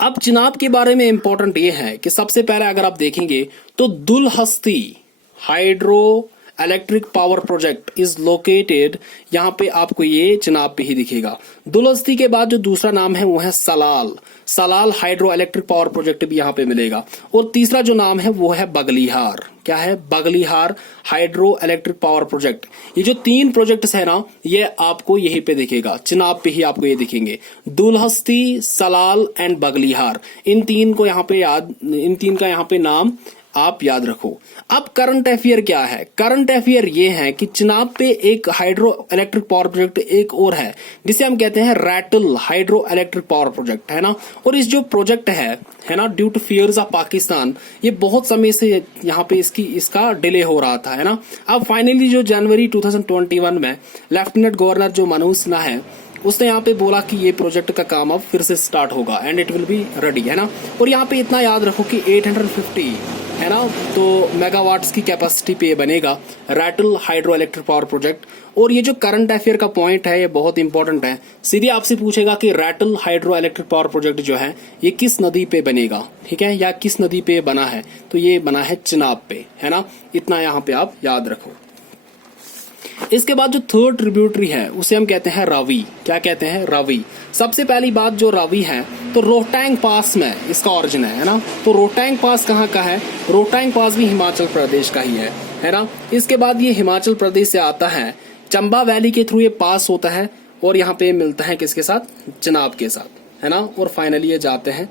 अब चिनाब के बारे में इंपॉर्टेंट ये है कि सबसे पहले अगर आप देखेंगे तो Dulhasti hydro electric power project is located, यहाँ पे आपको ये चिनाब पे ही दिखेगा। दुलहस्ती के बाद जो दूसरा नाम है वो है Salal, Salal hydro electric power project भी यहाँ पे मिलेगा। और तीसरा जो नाम है वो है बगलिहार। क्या है? Baglihar hydro electric power project. ये जो तीन प्रोजेक्ट्स है ना, ये आपको यहीं पे दिखेगा, चिनाब पे ही आपको ये दिखेंगे। दुलहस्ती, सलाल एंड बगलिहार, इन तीन का यहाँ पे नाम आप याद रखो। अब करंट अफेयर क्या है? करंट अफेयर ये है कि चिनाब पे एक हाइड्रो इलेक्ट्रिक पावर प्रोजेक्ट एक और है जिसे हम कहते हैं Ratle hydro electric power project, है ना। और इस जो प्रोजेक्ट है ना, due to fears of Pakistan, ये बहुत समय से यहाँ पे इसका डिले हो रहा था, है ना। अब फाइनली जो जनवरी 2021 में लेफ्टिनेंट गवर्नर जो मनोज सिन्हा है उसने यहाँ पे बोला कि ये प्रोजेक्ट का काम अब फिर से स्टार्ट होगा and it will be ready, है ना। और यहाँ पे इतना याद रखो कि 850 है ना, तो मेगावाट्स की कैपेसिटी पे बनेगा Ratle hydro electric power project. और ये जो करंट अफेयर का पॉइंट है ये बहुत इंपॉर्टेंट है। सीधे आपसे पूछेगा कि Ratle hydro electric power project जो है ये किस नदी पे बनेगा, ठीक है, या किस नदी पे बना है? तो ये बना है चिनाब पे, है ना। इतना यहाँ पे आप याद रखो। इसके बाद जो थर्ड ट्रिब्यूटरी है उसे हम कहते हैं रावी। क्या कहते हैं? रावी। सबसे पहली बात जो रावी है तो रोहतांग पास में इसका ऑरिजिन है ना। तो रोहतांग पास कहाँ का है? रोहतांग पास भी हिमाचल प्रदेश का ही है ना। इसके बाद ये हिमाचल प्रदेश से आता है, चंबा वैली के थ्रू ये पास होता है और यहाँ पे मिलता है किसके साथ? चिनाब के साथ, है ना। और फाइनली ये जाते हैं।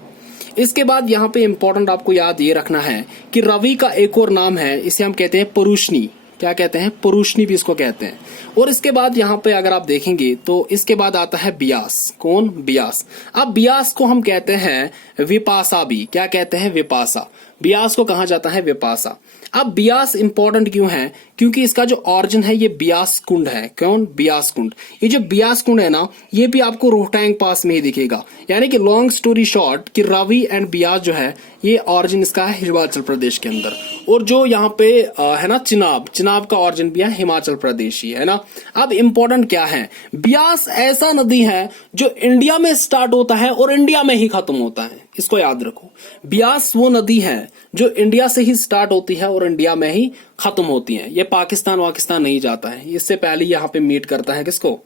इसके बाद यहाँ पे इंपॉर्टेंट आपको याद ये रखना है कि रावी का एक और नाम है, इसे हम कहते हैं परुष्णी। क्या कहते हैं? परुष्णी भी इसको कहते हैं। और इसके बाद यहाँ पे अगर आप देखेंगे तो इसके बाद आता है बियास। कौन? बियास। अब बियास को हम कहते हैं विपासा भी। क्या कहते हैं? विपासा। बियास को कहा जाता है विपासा। अब बियास इंपॉर्टेंट क्यों है? क्योंकि इसका जो ऑरिजिन है ये बियास कुंड है। कौन? बियास कुंड। ये जो बियास कुंड है ना, ये भी आपको रोहतांग पास में ही दिखेगा। यानी कि लॉन्ग स्टोरी शॉर्ट कि रावी एंड बियास जो है ये ऑरिजिन इसका है हिमाचल प्रदेश के अंदर। और जो यहाँ पे है ना चिनाब का ऑरिजिन भी है हिमाचल प्रदेश ही, है ना। अब इंपॉर्टेंट क्या है? बियास ऐसा नदी है जो इंडिया में स्टार्ट होता है और इंडिया में ही खत्म होता है, इसको याद रखो। बियास वो नदी है जो इंडिया से ही स्टार्ट होती है और इंडिया में ही खत्म होती है। ये पाकिस्तान नहीं जाता है, इससे पहले यहाँ पे मीट करता है किसको?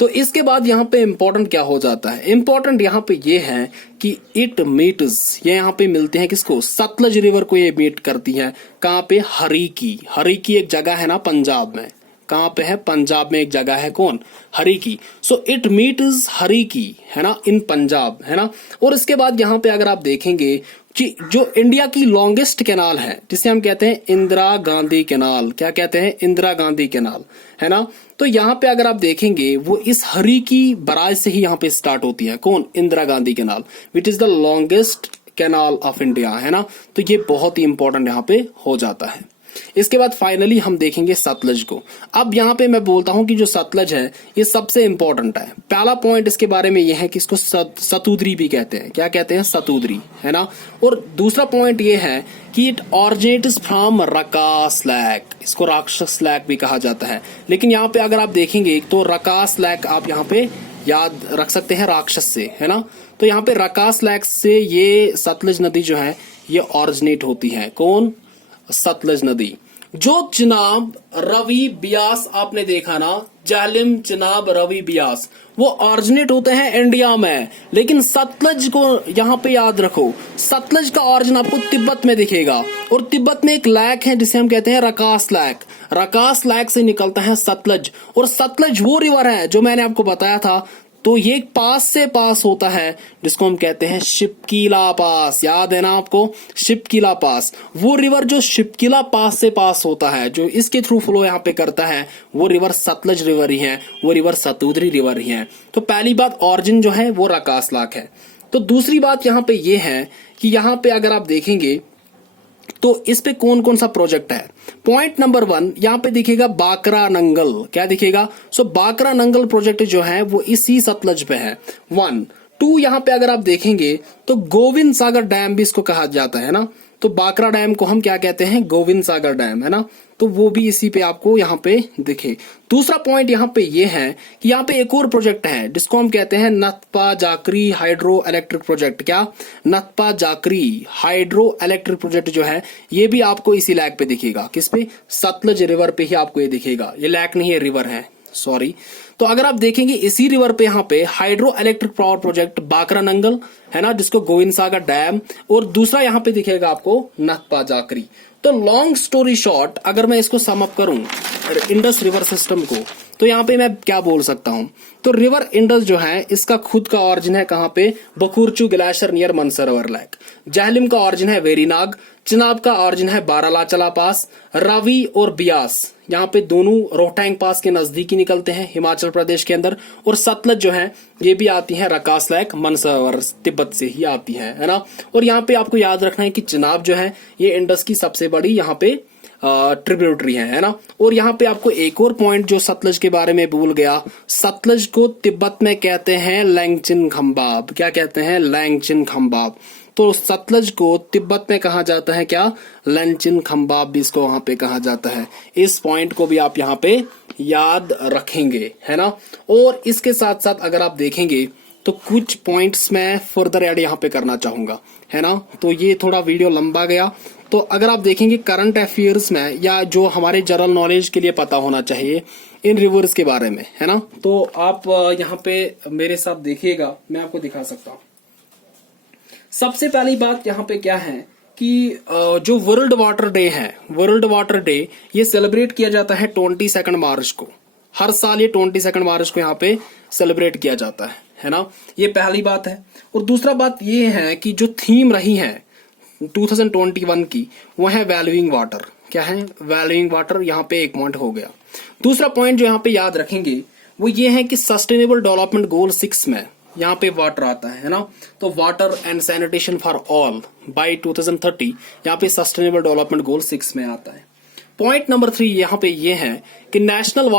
तो इसके बाद यहाँ पे इंपॉर्टेंट क्या हो जाता है? इंपॉर्टेंट यहाँ पे ये है कि इट मीट्स, ये यहाँ पे मिलते हैं किसको? सतलज रिवर को ये मीट करती है। कहाँ पे? हरीकी। हरीकी एक जगह है ना पंजाब में, कहाँ पे है? पंजाब में एक जगह है, कौन? हरीकी। सो इट मीट इज हरीकी, है ना, इन पंजाब, है ना। और इसके बाद यहाँ पे अगर आप देखेंगे कि जो इंडिया की लॉन्गेस्ट कैनाल है जिसे हम कहते हैं इंदिरा गांधी कैनाल, क्या कहते हैं? इंदिरा गांधी कैनाल, है ना। तो यहाँ पे अगर आप देखेंगे वो इस हरीकी बराज से ही यहाँ पे स्टार्ट होती है, कौन? Indira Gandhi canal, which is the longest canal of India, है ना। तो ये बहुत ही इंपॉर्टेंट यहाँ पे हो जाता है। इसके बाद फाइनली हम देखेंगे सतलज को। अब यहाँ पे मैं बोलता हूं कि जो सतलज है ये सबसे इंपॉर्टेंट है। पहला पॉइंट इसके बारे में ये है कि इसको सतुद्री भी कहते हैं, क्या कहते हैं? सतुद्री, है ना। और दूसरा पॉइंट ये है कि इट ऑरिजिनेट्स फ्रॉम रकास लेक, इसको राक्षस लेक भी कहा जाता है। लेकिन यहाँ पे अगर आप देखेंगे तो रकास लेक आप यहाँ पे याद रख सकते हैं राक्षस से, है ना। तो यहाँ पे रकास लेक से ये सतलज नदी जो है ये ऑरिजिनेट होती है, कौन? सतलज नदी। जो चिनाब रवि ब्यास आपने देखा ना, झेलम चिनाब रवि ब्यास, वो ऑरिजिनेट होते हैं इंडिया में। लेकिन सतलज को यहाँ पे याद रखो, सतलज का ऑरिजिन आपको तिब्बत में दिखेगा। और तिब्बत में एक लेक है जिसे हम कहते हैं रकास लेक। रकास लेक से निकलता है सतलज। और सतलज वो रिवर है जो मैंने आपको बताया था, तो ये पास से पास होता है जिसको हम कहते हैं शिपकीला पास। याद है ना आपको? शिपकीला पास, वो रिवर जो शिपकीला पास से पास होता है, जो इसके थ्रू फ्लो यहाँ पे करता है, वो रिवर सतलज रिवर ही है, वो रिवर सतुद्री रिवर ही है। तो पहली बात ऑरिजिन जो है वो रकास लेक है। तो दूसरी बात यहाँ पे ये है कि यहाँ पे अगर आप देखेंगे तो इस पे कौन कौन सा प्रोजेक्ट है। पॉइंट नंबर 1 यहाँ पे दिखेगा बाकरा नंगल, क्या दिखेगा? सो बाकरा नंगल प्रोजेक्ट जो है वो इसी सतलज पे है। 1 2 यहाँ पे अगर आप देखेंगे तो गोविंद सागर डैम भी इसको कहा जाता है ना। तो बाकरा डैम को हम क्या कहते हैं? गोविंद सागर डैम, है ना। तो वो भी इसी पे आपको यहाँ पे दिखे। दूसरा पॉइंट यहाँ पे ये है कि यहाँ पे एक और प्रोजेक्ट है जिसको हम कहते हैं नथपा जाकरी हाइड्रो इलेक्ट्रिक प्रोजेक्ट। क्या? नथपा जाकरी हाइड्रो इलेक्ट्रिक प्रोजेक्ट जो है ये भी आपको इसी लेक पे दिखेगा। किस पे? सतलज रिवर पे ही आपको ये दिखेगा। ये लेक नहीं है, रिवर है, सॉरी। तो अगर आप देखेंगे इसी रिवर पे यहाँ पे hydro electric power project baccarat Nangal, है ना, जिसको गोविंद सागर डैम, और दूसरा यहाँ पे दिखेगा आपको नथपा जाकरी। तो लॉन्ग स्टोरी शॉर्ट अगर मैं इसको सम अप करूं इंडस रिवर सिस्टम को, तो यहाँ पे मैं क्या बोल सकता हूं? तो रिवर इंडस जो है इसका खुद का ऑरिजिन है कहाँ पे? बकुरचू ग्लेशियर नियर मनसरोवर लेक। झेलम का ऑरिजिन है वेरीनाग। चिनाब का ऑरिजिन है बारालाचला पास। रावी और बियास यहाँ पे दोनों रोहतांग पास के नजदीक ही निकलते हैं हिमाचल प्रदेश के अंदर। और सतलज जो है ये भी आती है रकास लेक मनसरोवर, तिब्बत से ही आती है ना। और यहाँ पे आपको याद रखना है कि चिनाब जो है ये इंडस की सबसे बड़ी यहाँ पे ट्रिब्यूटरी है ना। और यहाँ पे आपको एक और पॉइंट जो सतलज के बारे में भूल गया, सतलज को तिब्बत में कहते हैं लैंगचिन खम्बाब। क्या कहते हैं? लैंगचिन खम्बाब। तो सतलज को तिब्बत में कहा जाता है क्या? लैंगचिन खम्बाब भी इसको वहां पे कहा जाता है। इस पॉइंट को भी आप यहाँ पे याद रखेंगे, है ना। और इसके साथ साथ अगर आप देखेंगे तो कुछ पॉइंट्स मैं फर्दर ऐड यहाँ पे करना चाहूंगा, है ना। तो ये थोड़ा वीडियो लंबा गया। तो अगर आप देखेंगे करंट अफेयर्स में या जो हमारे जनरल नॉलेज के लिए पता होना चाहिए इन रिवर्स के बारे में, है ना, तो आप यहाँ पे मेरे साथ देखिएगा, मैं आपको दिखा सकता हूँ। सबसे पहली बात यहाँ पे क्या है कि जो वर्ल्ड वाटर डे है, वर्ल्ड वाटर डे ये सेलिब्रेट किया जाता है 22 मार्च को। हर साल ये 22 मार्च को यहाँ पे सेलिब्रेट किया जाता है ना। ये पहली बात है। और दूसरा बात ये है कि जो थीम रही है 2021 की वो है वैल्यूइंग वाटर। क्या है? Valuing water. यहाँ पे एक पॉइंट हो गया। दूसरा पॉइंट जो यहाँ पे याद रखेंगे वो ये है कि सस्टेनेबल डेवलपमेंट गोल 6 में यहाँ पे वाटर आता है ना। तो water and sanitation for all by 2030 यहाँ पे सस्टेनेबल डेवलपमेंट गोल 6 में आता है। पॉइंट नंबर 3 यहाँ पे ये है कि नेशनल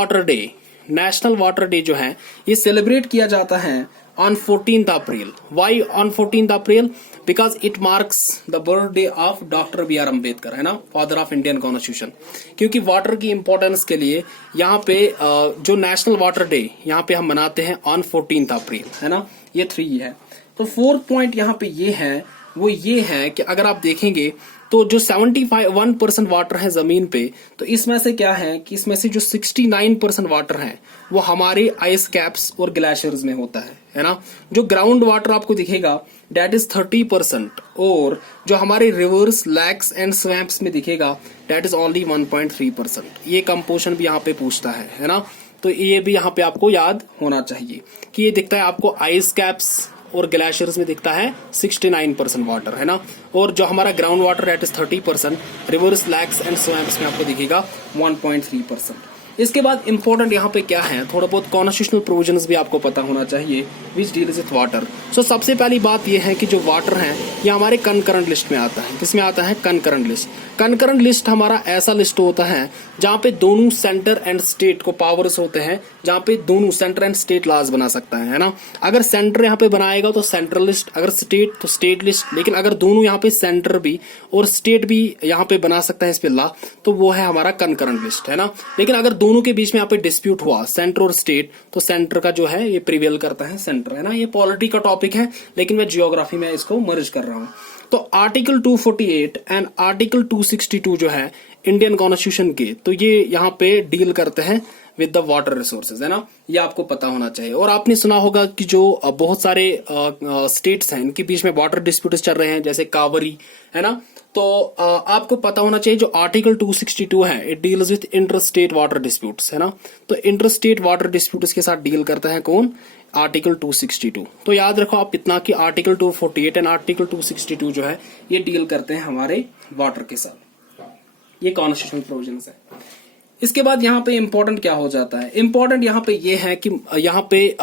वाटर डे जो है ये सेलिब्रेट किया जाता है on 14th April. Why on 14th April? Because it marks the birthday of doctor B R Ambedkar, है ना, फादर ऑफ इंडियन कॉन्स्टिट्यूशन। क्योंकि वाटर की इंपॉर्टेंस के लिए यहाँ पे जो नेशनल वाटर डे यहाँ पे हम मनाते हैं ऑन 14th अप्रैल, है ना। ये 3 है। तो 4th पॉइंट यहाँ पे ये है वो ये है कि अगर आप देखेंगे तो जो 71% वाटर है जमीन पे, तो इसमें से क्या है कि इसमें से जो 69% वाटर है वो हमारे आइस कैप्स और ग्लेशियर्स में होता है ना। जो ग्राउंड वाटर आपको दिखेगा डेट इज 30%, और जो हमारे रिवर्स, लैक्स एंड स्वैम्प्स में दिखेगा डेट इज ओनली 1.3%। ये कंपोजिशन भी यहाँ पे पूछता है ना। तो ये भी यहाँ पे आपको याद होना चाहिए कि ये दिखता है आपको आइस कैप्स और ग्लेशियर्स में दिखता है 69% वाटर, है ना। और जो हमारा ground water data is 30%, rivers, lakes and swamps में आपको दिखेगा 1.3%। इसके बाद इंपॉर्टेंट यहाँ पे क्या है, थोड़ा बहुत कॉन्स्टिट्यूशनल प्रोविजंस भी आपको पता होना चाहिए विच डील्स विथ वाटर। सो सबसे पहली बात यह है कि जो वाटर है ये हमारे कनकरेंट लिस्ट में आता है। किसमें आता है? Concurrent list. कनकरेंट लिस्ट हमारा ऐसा लिस्ट होता है जहाँ पे दोनों सेंटर एंड स्टेट को पावर्स होते हैं, जहाँ पे दोनों सेंटर एंड स्टेट लॉज बना सकता है ना। अगर सेंटर यहाँ पे बनाएगा तो सेंट्रल लिस्ट, अगर स्टेट तो स्टेट लिस्ट। लेकिन अगर दोनों यहाँ पे सेंटर भी और स्टेट भी यहाँ पे बना सकता है इस पे लॉ, तो वो है हमारा कनकरेंट लिस्ट, है ना। लेकिन अगर दोनों के बीच में यहाँ पे डिस्प्यूट हुआ, सेंटर और स्टेट, तो सेंटर का जो है ये प्रिवेल करता है, सेंटर, है ना। ये पॉलिटी का टॉपिक है लेकिन मैं जियोग्राफी में इसको मर्ज कर रहा हूं। तो आर्टिकल 248 एंड आर्टिकल 262 जो है इंडियन कॉन्स्टिट्यूशन के, तो ये यहाँ पे डील करते हैं विद द वाटर रिसोर्सेज, है ना। ये आपको पता होना चाहिए। और आपने सुना होगा कि जो बहुत सारे स्टेट्स हैं इनके बीच में वाटर डिस्प्यूट्स चल रहे हैं, जैसे कावेरी, है ना। तो आपको पता होना चाहिए जो आर्टिकल 262 है it deals with inter state water disputes, है ना। तो इंटर स्टेट वाटर डिस्प्यूट्स के साथ डील करता है कौन? आर्टिकल 262। तो याद रखो आप इतना कि आर्टिकल 248 एंड आर्टिकल 262 जो है ये डील करते हैं हमारे वाटर के साथ। ये कॉन्स्टिट्यूशनल प्रोविजंस है। इसके बाद यहाँ पे इंपॉर्टेंट क्या हो जाता है? इंपॉर्टेंट यहाँ पे ये है कि यहाँ पे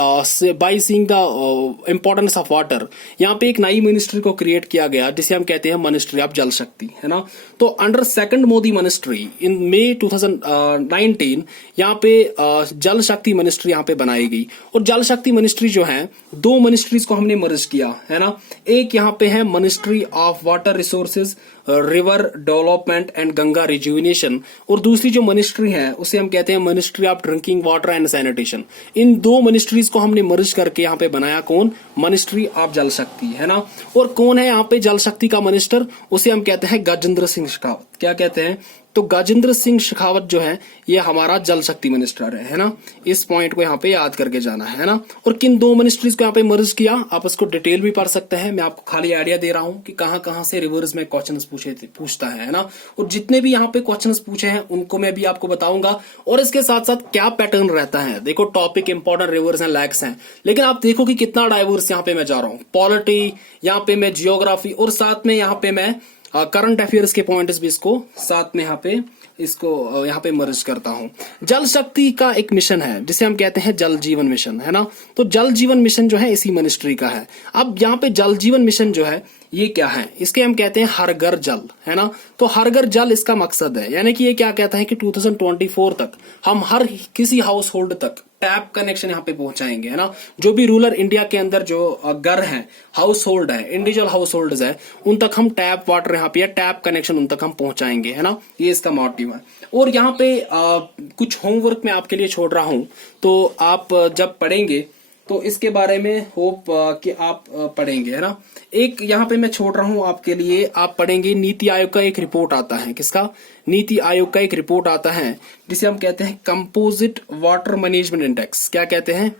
by seeing the importance of water, यहाँ पे एक नई मिनिस्ट्री को क्रिएट किया गया जिसे हम कहते हैं मिनिस्ट्री ऑफ जल शक्ति, है ना। तो under second Modi ministry in May 2019 यहाँ पे जल शक्ति मिनिस्ट्री यहाँ पे बनाई गई। और जल शक्ति मिनिस्ट्री जो है, दो मिनिस्ट्रीज को हमने मर्ज किया, है ना। एक यहाँ पे है ministry of water resources, river development and Ganga rejuvenation, और दूसरी जो मिनिस्ट्री है उसे हम कहते हैं ministry of drinking water and sanitation. इन दो मिनिस्ट्रीज को हमने मर्ज करके यहाँ पे बनाया कौन? मिनिस्ट्री ऑफ जल शक्ति, है ना। और कौन है यहाँ पे जल शक्ति का मिनिस्टर? उसे हम कहते हैं गजेंद्र सिंह शेखावत। क्या कहते हैं? तो गजेंद्र सिंह शेखावत जो है ये हमारा जल शक्ति मिनिस्टर है ना। इस पॉइंट को यहाँ पे याद करके जाना है ना। और किन दो मिनिस्ट्रीज को यहाँ पे मर्ज किया, आप इसको डिटेल भी पढ़ सकते हैं। मैं आपको खाली आइडिया दे रहा हूँ कि कहाँ कहाँ से रिवर्स में क्वेश्चंस पूछता है ना। और जितने भी यहाँ पे क्वेश्चंस पूछे हैं उनको मैं भी आपको बताऊंगा, और इसके साथ साथ क्या पैटर्न रहता है। देखो topic important rivers and lakhs हैं, लेकिन आप देखो कि कितना डाइवर्स यहाँ पे मैं जा रहा हूँ। पॉलिटी, यहाँ पे मैं जियोग्राफी, और साथ में यहाँ पे मैं करंट अफेयर्स के पॉइंट्स भी इसको साथ में यहाँ पे मर्ज करता हूं। जल शक्ति का एक मिशन है जिसे हम कहते हैं जल जीवन मिशन, है ना। तो जल जीवन मिशन जो है इसी मिनिस्ट्री का है। अब यहाँ पे जल जीवन मिशन जो है ये क्या है? इसके हम कहते हैं हर घर जल, है ना। तो हर घर जल इसका मकसद है, यानी कि ये क्या कहता है कि 2024 तक हम हर किसी हाउस होल्ड तक टैप कनेक्शन यहाँ पे पहुंचाएंगे, है ना। जो भी रूरल इंडिया के अंदर जो घर है, हाउस होल्ड है, इंडिविजुअल हाउस होल्ड है, उन तक हम टैप वाटर यहाँ पे या टैप कनेक्शन उन तक हम पहुंचाएंगे, है ना। ये इसका मोटिव है। और यहाँ पे कुछ होमवर्क मैं आपके लिए छोड़ रहा हूं, तो आप जब पढ़ेंगे तो इसके बारे में होप कि आप पढ़ेंगे, है ना। एक यहाँ पे मैं छोड़ रहा हूं आपके लिए, आप पढ़ेंगे नीति आयोग का एक रिपोर्ट आता है। किसका? नीति आयोग का एक रिपोर्ट आता है जिसे हम कहते हैं कंपोजिट वाटर मैनेजमेंट इंडेक्स। क्या कहते हैं?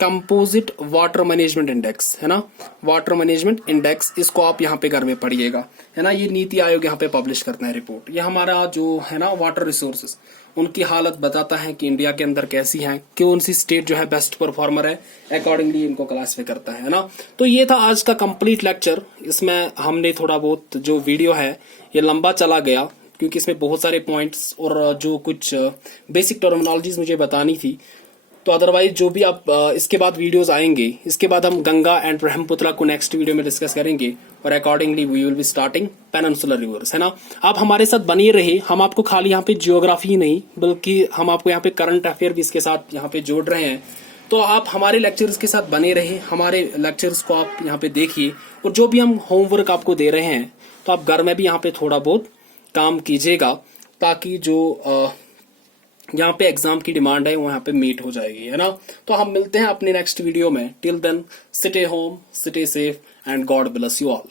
कंपोजिट वाटर मैनेजमेंट इंडेक्स, है ना। वाटर मैनेजमेंट इंडेक्स, इसको आप यहाँ पे घर में पढ़िएगा, है ना। ये नीति आयोग यहाँ पे पब्लिश करता है रिपोर्ट। ये हमारा जो है ना वाटर रिसोर्सेज, उनकी हालत बताता है कि इंडिया के अंदर कैसी है, कौन सी स्टेट जो है बेस्ट परफॉर्मर है, अकॉर्डिंगली इनको क्लासिफाई करता है ना। तो ये था आज का कंप्लीट लेक्चर। इसमें हमने थोड़ा बहुत जो वीडियो है ये लंबा चला गया क्योंकि इसमें बहुत सारे पॉइंट्स और जो कुछ बेसिक टर्मिनोलॉजीज मुझे बतानी थी। तो अदरवाइज जो भी आप इसके बाद वीडियोस आएंगे, इसके बाद हम गंगा एंड ब्रह्मपुत्र को नेक्स्ट वीडियो में डिस्कस करेंगे, और accordingly we will be starting peninsular rivers, है ना। आप हमारे साथ बनिए रहे। हम आपको खाली यहाँ पे जियोग्राफी ही नहीं बल्कि हम आपको यहाँ पे करंट अफेयर भी इसके साथ यहाँ पे जोड़ रहे हैं। तो आप हमारे लेक्चर्स के साथ बने रहे, हमारे लेक्चर्स को आप यहाँ पे देखिए, और जो भी हम होमवर्क आपको दे रहे हैं तो आप घर में भी यहाँ पे थोड़ा बहुत काम कीजिएगा, ताकि जो यहाँ पे एग्जाम की डिमांड है वो यहाँ पे मीट हो जाएगी, है ना। तो हम मिलते हैं अपने नेक्स्ट वीडियो में। Till then, stay home, stay safe, and God bless you all.